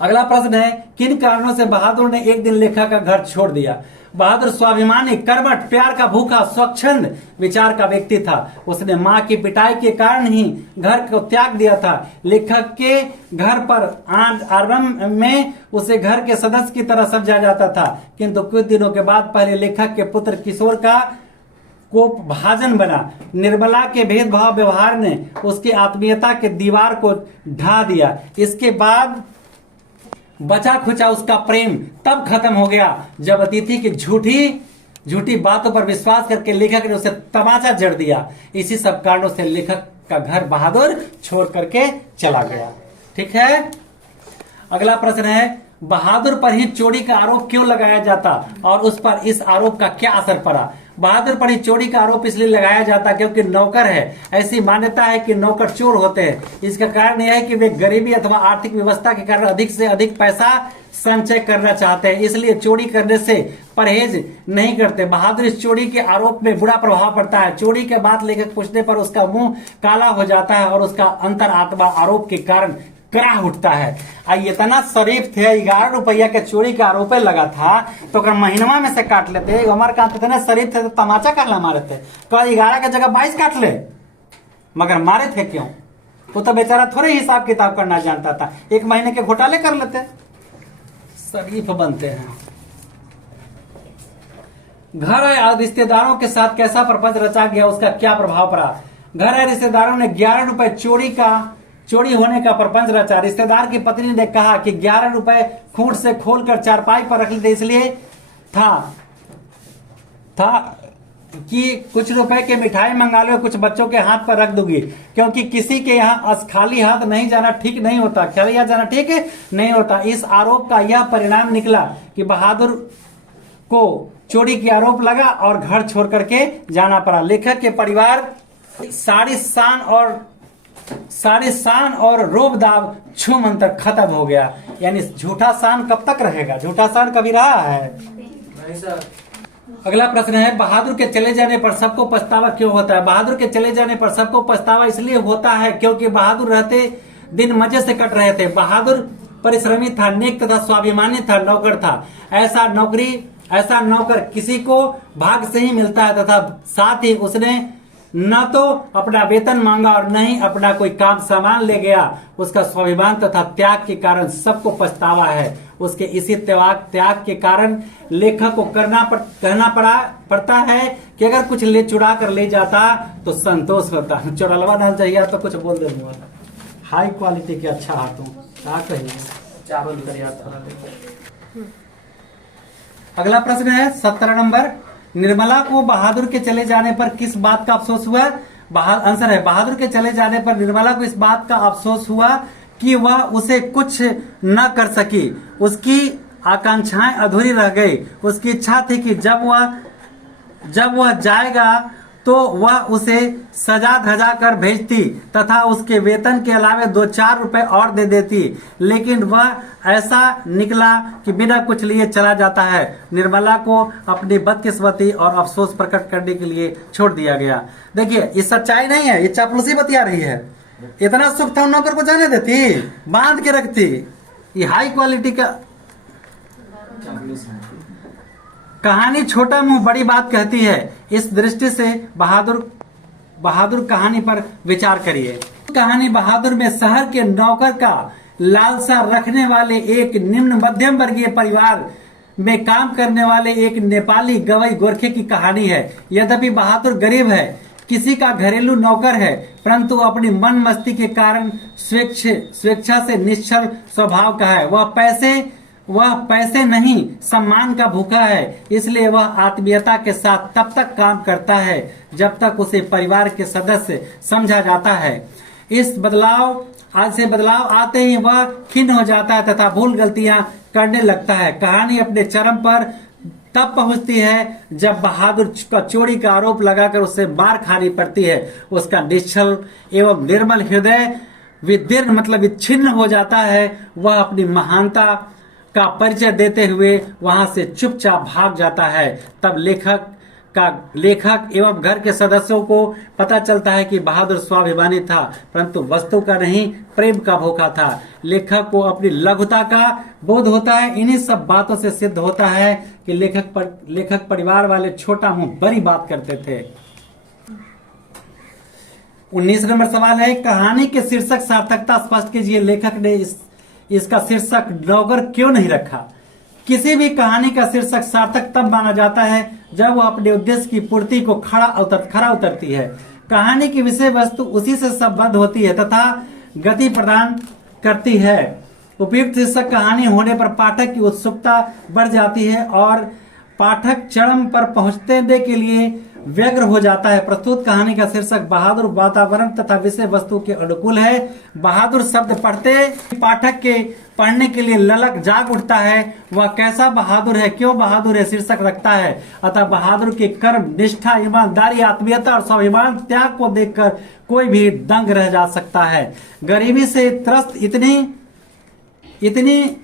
अगला प्रश्न है, किन कारणों से बहादुर ने एक दिन लेखक का घर छोड़ दिया? बहादुर स्वाभिमानी, कर्मठ, प्यार का भूखा, स्वच्छंद विचार का व्यक्ति था। उसने मां की पिटाई के कारण ही घर को त्याग दिया था। लेखक के घर पर आरंभ में उसे घर के सदस्य की तरह समझा जाता था, किंतु कुछ दिनों के बाद पहले लेखक के पुत्र किशोर का कोप भाजन बना। निर्मला के भेदभाव व्यवहार ने उसकी आत्मीयता के दीवार को ढा दिया। इसके बाद बचा खुचा उसका प्रेम तब खत्म हो गया जब अतिथि की झूठी बातों पर विश्वास करके लेखक ने उसे तमाचा जड़ दिया। इसी सब कारणों से लेखक का घर बहादुर छोड़ करके चला गया। ठीक है। अगला प्रश्न है, बहादुर पर ही चोरी का आरोप क्यों लगाया जाता और उस पर इस आरोप का क्या असर पड़ा? बहादुर पर ही चोरी का आरोप इसलिए लगाया जाता है क्योंकि नौकर है। ऐसी मान्यता है कि नौकर चोर होते हैं। इसका कारण यह है कि वे गरीबी अथवा आर्थिक व्यवस्था के कारण अधिक से अधिक पैसा संचय करना चाहते हैं, इसलिए चोरी करने से परहेज नहीं करते। बहादुर इस चोरी के आरोप में बुरा प्रभाव पड़ता है। चोरी के बाद लेखक पूछने पर उसका मुंह काला हो जाता है और उसका अंतरात्मा आरोप के कारण करा उठता है। इतना शरीफ थे, 11 रुपया के चोरी का आरोप लगा था तो महीनवा में से काट लेते। अमरकांत इतने शरीफ थे तो तमाचा कहला मारे थे, कल 11 की जगह 22 काट ले, मगर मारे थे क्यों? वो तो बेचारा थोड़े हिसाब किताब करना जानता था, 1 महीने के घोटाले कर लेते। शरीफ बनते हैं। घर और रिश्तेदारों के साथ कैसा प्रपंच रचा गया, उसका क्या प्रभाव पड़ा? घर और रिश्तेदारों ने 11 रुपए चोरी होने का प्रपंच रचा। रिश्तेदार की पत्नी ने कहा कि 11 रुपए खूंट से खोलकर चारपाई पर रख लेते, इसलिए था कि कुछ रुपए के मिठाई मंगा लो, कुछ बच्चों के हाथ पर रख दूंगी, क्योंकि किसी के यहाँ खाली हाथ नहीं जाना ठीक नहीं होता, खाली हाथ जाना ठीक नहीं होता। इस आरोप का यह परिणाम निकला कि बहादुर को चोरी की आरोप लगा और घर छोड़ करके जाना पड़ा। लेखक के परिवार सारी शान और रोब दाब छू मंतर खत्म हो गया। यानी झूठा शान कब तक रहेगा? झूठा शान कभी रहा है? नहीं सर। अगला प्रश्न है, बहादुर के चले जाने पर सबको पछतावा क्यों होता है? बहादुर के चले जाने पर सबको पछतावा इसलिए होता है क्योंकि बहादुर रहते दिन मजे से कट रहे थे। बहादुर परिश्रमी था, नेक तथा स्वाभिमानी था, नौकर था। ऐसा नौकर किसी को भाग्य से ही मिलता है तथा साथ ही उसने न तो अपना वेतन मांगा और न ही अपना कोई काम सामान ले गया। उसका स्वाभिमान तथा त्याग के कारण सबको पछतावा है। उसके इसी त्याग के कारण लेखक को कहना पड़ता है कि अगर कुछ चुरा कर ले जाता तो संतोष होता। चोरलवा डाल चाहिए तो कुछ बोल देगा। हाई क्वालिटी के अच्छा हाथों क्या कहिए, चावल कर। अगला प्रश्न है 17 नंबर, निर्मला को बहादुर के चले जाने पर किस बात का अफसोस हुआ? आंसर है, बहादुर के चले जाने पर निर्मला को इस बात का अफसोस हुआ कि वह उसे कुछ न कर सकी। उसकी आकांक्षाएं अधूरी रह गई। उसकी इच्छा थी कि जब वह जाएगा तो वह उसे सजा धजा कर भेजती तथा उसके वेतन के अलावे 2-4 रुपए और दे देती, लेकिन वह ऐसा निकला कि बिना कुछ लिए चला जाता है। निर्मला को अपनी बदकिस्मती और अफसोस प्रकट करने के लिए छोड़ दिया गया। देखिए, ये सच्चाई नहीं है, ये चापलूसी बतिया रही है। इतना सुख था नौकर को जाने देती, बांध के रखती। ये हाई क्वालिटी का कहानी छोटा मुंह बड़ी बात कहती है। इस दृष्टि से बहादुर कहानी पर विचार करिए। कहानी बहादुर में शहर के नौकर का लालसा रखने वाले एक निम्न मध्यम वर्गीय परिवार में काम करने वाले एक नेपाली गवई गोरखे की कहानी है। यद्यपि बहादुर गरीब है, किसी का घरेलू नौकर है, परंतु अपनी मन मस्ती के कारण स्वेच्छा से निश्चल स्वभाव का है। वह पैसे नहीं सम्मान का भूखा है, इसलिए वह आत्मीयता के साथ तब तक काम करता है जब तक उसे परिवार के सदस्य समझा जाता है। आज से बदलाव आते ही वह खिन्न हो जाता है तथा भूल गलतियां करने लगता है। कहानी अपने चरम पर तब पहुंचती है जब बहादुर का चोरी का आरोप लगाकर उसे मार खानी पड़ती है। उसका निश्चल एवं निर्मल हृदय विच्छिन्न हो जाता है। वह अपनी महानता का परिचय देते हुए वहां से चुपचाप भाग जाता है। तब लेखक एवं घर के सदस्यों को पता चलता है कि बहादुर स्वाभिमानी था, परंतु वस्तु का नहीं, प्रेम का भूखा था। लेखक को अपनी लघुता का बोध होता है। इन्हीं सब बातों से सिद्ध होता है कि लेखक परिवार वाले छोटा मुंह बड़ी बात करते थे। 19 नंबर सवाल है, कहानी के शीर्षक सार्थकता स्पष्ट कीजिए। लेखक ने इसका शीर्षक नौकर क्यों नहीं रखा? किसी भी कहानी का शीर्षक सार्थक तब माना जाता है जब वो अपने उद्देश्य की पूर्ति को खरा उतरती है। कहानी की विषय वस्तु उसी से संबद्ध होती है तथा गति प्रदान करती है। उपयुक्त शीर्षक कहानी होने पर पाठक की उत्सुकता बढ़ जाती है और पाठक चरम पर पहुंचने के लिए व्यग्र हो जाता है। प्रस्तुत कहानी का शीर्षक बहादुर वातावरण तथा विषय वस्तु के अनुकूल है। बहादुर शब्द पढ़ते पाठक के पढ़ने के लिए ललक जाग उठता है। वह कैसा बहादुर है, क्यों बहादुर है शीर्षक रखता है। अतः बहादुर के कर्म, निष्ठा, ईमानदारी, आत्मीयता और स्वाभिमान त्याग को देखकर कोई भी दंग रह जा सकता है। गरीबी से त्रस्त इतनी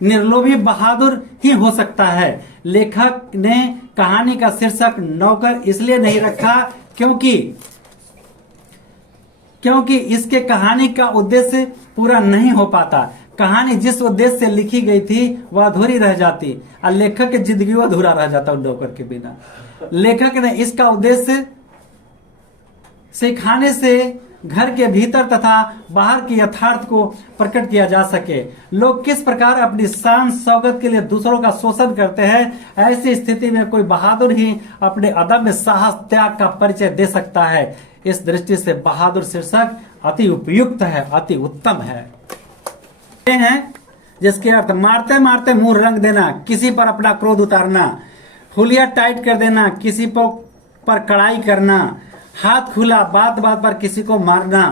निर्लोभी बहादुर ही हो सकता है। लेखक ने कहानी का शीर्षक नौकर इसलिए नहीं रखा क्योंकि इसके कहानी का उद्देश्य पूरा नहीं हो पाता। कहानी जिस उद्देश्य से लिखी गई थी वह अधूरी रह जाती और लेखक की जिंदगी अधूरा रह जाता उन नौकर के बिना। लेखक ने इसका उद्देश्य सिखाने से घर के भीतर तथा बाहर के यथार्थ को प्रकट किया जा सके। लोग किस प्रकार अपनी शान शौकत के लिए दूसरों का शोषण करते हैं, ऐसी स्थिति में कोई बहादुर ही अपने अदम्य साहस त्याग का परिचय दे सकता है। इस दृष्टि से बहादुर शीर्षक अति उपयुक्त है, अति उत्तम है। जिसके अर्थ मारते मारते मुंह रंग देना, किसी पर अपना क्रोध उतारना, हुलिया टाइट कर देना, किसी पर कड़ाई करना, हाथ खुला, बात बात पर किसी को मारना,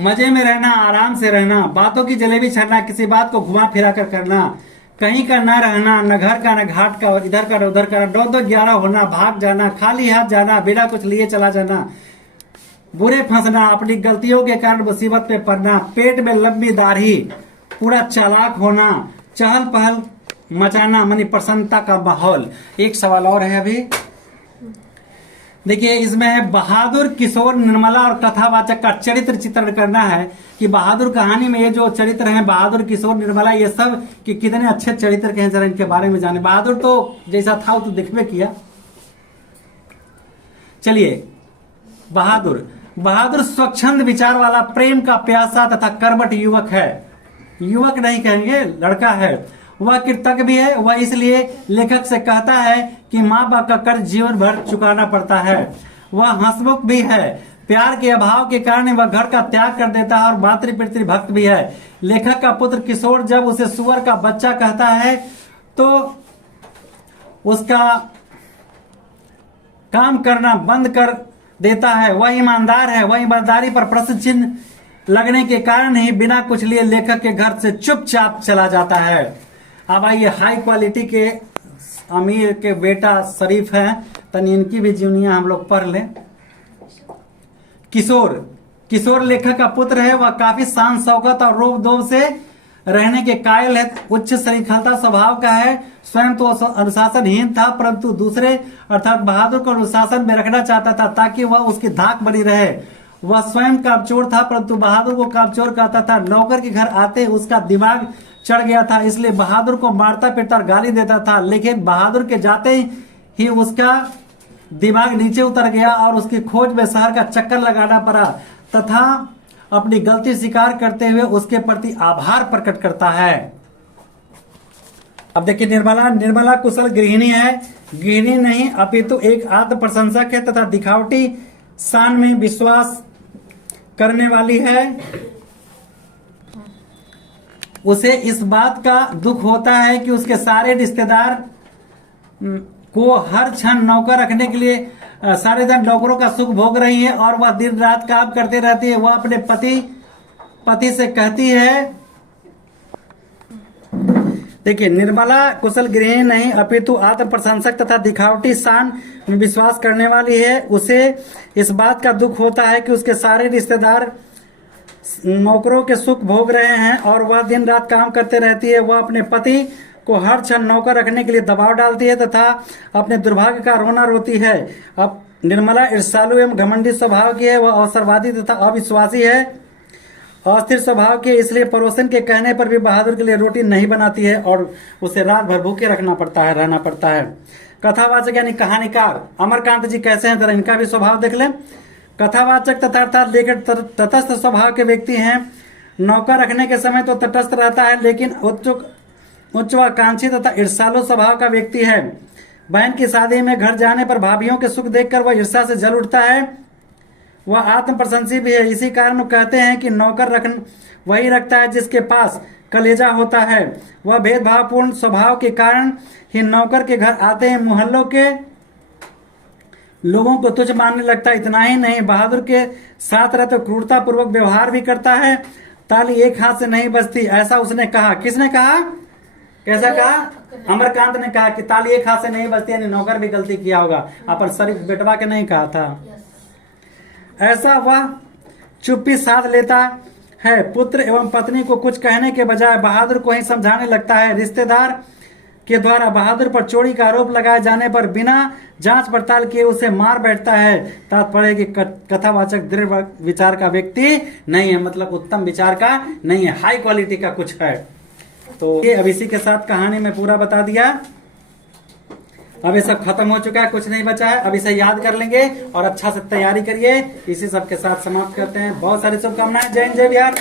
मजे में रहना, आराम से रहना, बातों की जलेबी छड़ना, किसी बात को घुमा फिरा कर करना, कहीं का न रहना, न घर का न घाट का, इधर का न उधर का, 9-2-11 होना, भाग जाना, खाली हाथ जाना, बिना कुछ लिए चला जाना, बुरे फंसना, अपनी गलतियों के कारण मुसीबत में पड़ना, पेट में लंबी दाढ़ी, पूरा चालाक होना, चहल पहल मचाना, मानी प्रसन्नता का माहौल। एक सवाल और है अभी, देखिए इसमें है बहादुर, किशोर, निर्मला और कथावाचक का चरित्र चित्रण करना है कि बहादुर कहानी में ये जो चरित्र हैं बहादुर, किशोर, निर्मला, ये सब कि कितने अच्छे चरित्र के हैं, जरा इनके बारे में जाने। बहादुर तो जैसा था वो तो दिखबे किया। चलिए बहादुर स्वच्छंद विचार वाला, प्रेम का प्यासा तथा कर्मठ युवक है। युवक नहीं कहेंगे, लड़का है। वह कृतज्ञ भी है। वह इसलिए लेखक से कहता है कि माँ बाप का कर्ज जीवन भर चुकाना पड़ता है। वह हंसमुख भी है। प्यार के अभाव के कारण वह घर का त्याग कर देता है और मातृ भक्त भी है। लेखक का पुत्र किशोर जब उसे सुअर का बच्चा कहता है तो उसका काम करना बंद कर देता है। वह ईमानदार है। वह ईमानदारी पर प्रश्न चिन्ह लगने के कारण ही बिना कुछ लिए लेखक के घर से चुपचाप चला जाता है। अब आइए हाई क्वालिटी के अमीर के बेटा शरीफ हैं, तन इनकी भी जीवनियां हम लोग पढ़ लें। किशोर लेखक का पुत्र है। वह काफी शान शौकत और रोब दोब से रहने के कायल है। उच्च श्रृंखलता स्वभाव का है। स्वयं तो अनुशासनहीन था, परंतु दूसरे अर्थात बहादुर को अनुशासन में रखना चाहता था ताकि वह उसकी धाक बनी रहे। वह स्वयं कामचोर था, परंतु बहादुर को कामचोर कहता था। नौकर के घर आते उसका दिमाग चढ़ गया था, इसलिए बहादुर को मारता पीटता और गाली देता था। लेकिन बहादुर के जाते ही उसका दिमाग नीचे उतर गया और उसकी खोज में शहर का चक्कर लगाना पड़ा तथा अपनी गलती स्वीकार करते हुए उसके प्रति आभार प्रकट करता है। अब देखिए निर्मला कुशल गृहिणी है। गृहिणी नहीं अपितु एक आत्म प्रशंसक है तथा दिखावटी शान में विश्वास करने वाली है। उसे इस बात का दुख होता है कि उसके सारे रिश्तेदार को हर क्षण नौकर रखने के लिए सारे दिन नौकरों का सुख भोग रही है और वह दिन रात काम करती रहती है। वह अपने पति से कहती है, देखिए निर्मला कुशल गृहिणी नहीं अपितु आत्म प्रशंसक तथा दिखावटी शान में विश्वास करने वाली है। उसे इस बात का दुख होता है कि उसके सारे रिश्तेदार नौकरों के सुख भोग रहे हैं और वह दिन रात काम करते रहती है। वह अपने पति को हर क्षण नौकर रखने के लिए दबाव डालती है तथा अपने दुर्भाग्य का रोना रोती है। अब निर्मला ईर्ष्यालु एवं घमंडी स्वभाव की है। वह अवसरवादी तथा अविश्वासी है, अस्थिर स्वभाव की, इसलिए पड़ोसन के कहने पर भी बहादुर के लिए रोटी नहीं बनाती है और उसे रात भर भूखे रहना पड़ता है। कथावाचक यानी कहानीकार अमरकांत जी कैसे हैं, जरा इनका भी स्वभाव देख लें। कथावाचक तथा अर्थात लेखक तटस्थ स्वभाव के व्यक्ति हैं। नौकर रखने के समय तो तटस्थ रहता है, लेकिन उच्चाकांक्षी तथा ईर्ष्यालु स्वभाव का व्यक्ति है। बहन की शादी में घर जाने पर भाभियों के सुख देखकर वह ईर्ष्या से जल उठता है। वह आत्म प्रशंसी भी है। इसी कारण कहते हैं कि नौकर वही रखता है जिसके पास कलेजा होता है। वह भेदभावपूर्ण स्वभाव के कारण ही नौकर के घर आते हैं। मोहल्लों के लोगों को तुच्छ मानने लगता है। इतना ही नहीं, बहादुर के साथ रहते क्रूरता पूर्वक व्यवहार भी करता है। ताली एक हाथ से नहीं बजती, ऐसा उसने कहा। किसने कहा? कैसा कहा? अमरकांत ने कहा कि ताली एक हाथ से नहीं बजती, यानी नौकर भी गलती किया होगा, पर शरीफ बेटवा के नहीं कहा था। ऐसा वह चुप्पी साध लेता है। पुत्र एवं पत्नी को कुछ कहने के बजाय बहादुर को ही समझाने लगता है। रिश्तेदार के द्वारा बहादुर पर चोरी का आरोप लगाए जाने पर बिना जांच पड़ताल किए उसे मार बैठता है। तात्पर्य कि कथावाचक दृढ़ विचार का व्यक्ति नहीं है, मतलब उत्तम विचार का नहीं है, हाई क्वालिटी का कुछ है। तो ये अब इसी के साथ कहानी में पूरा बता दिया। अब ये सब खत्म हो चुका है, कुछ नहीं बचा है। अब इसे याद कर लेंगे और अच्छा से तैयारी करिए। इसी सब के साथ समाप्त करते हैं। बहुत सारी शुभकामनाएं। जय हिंद, जय बिहार।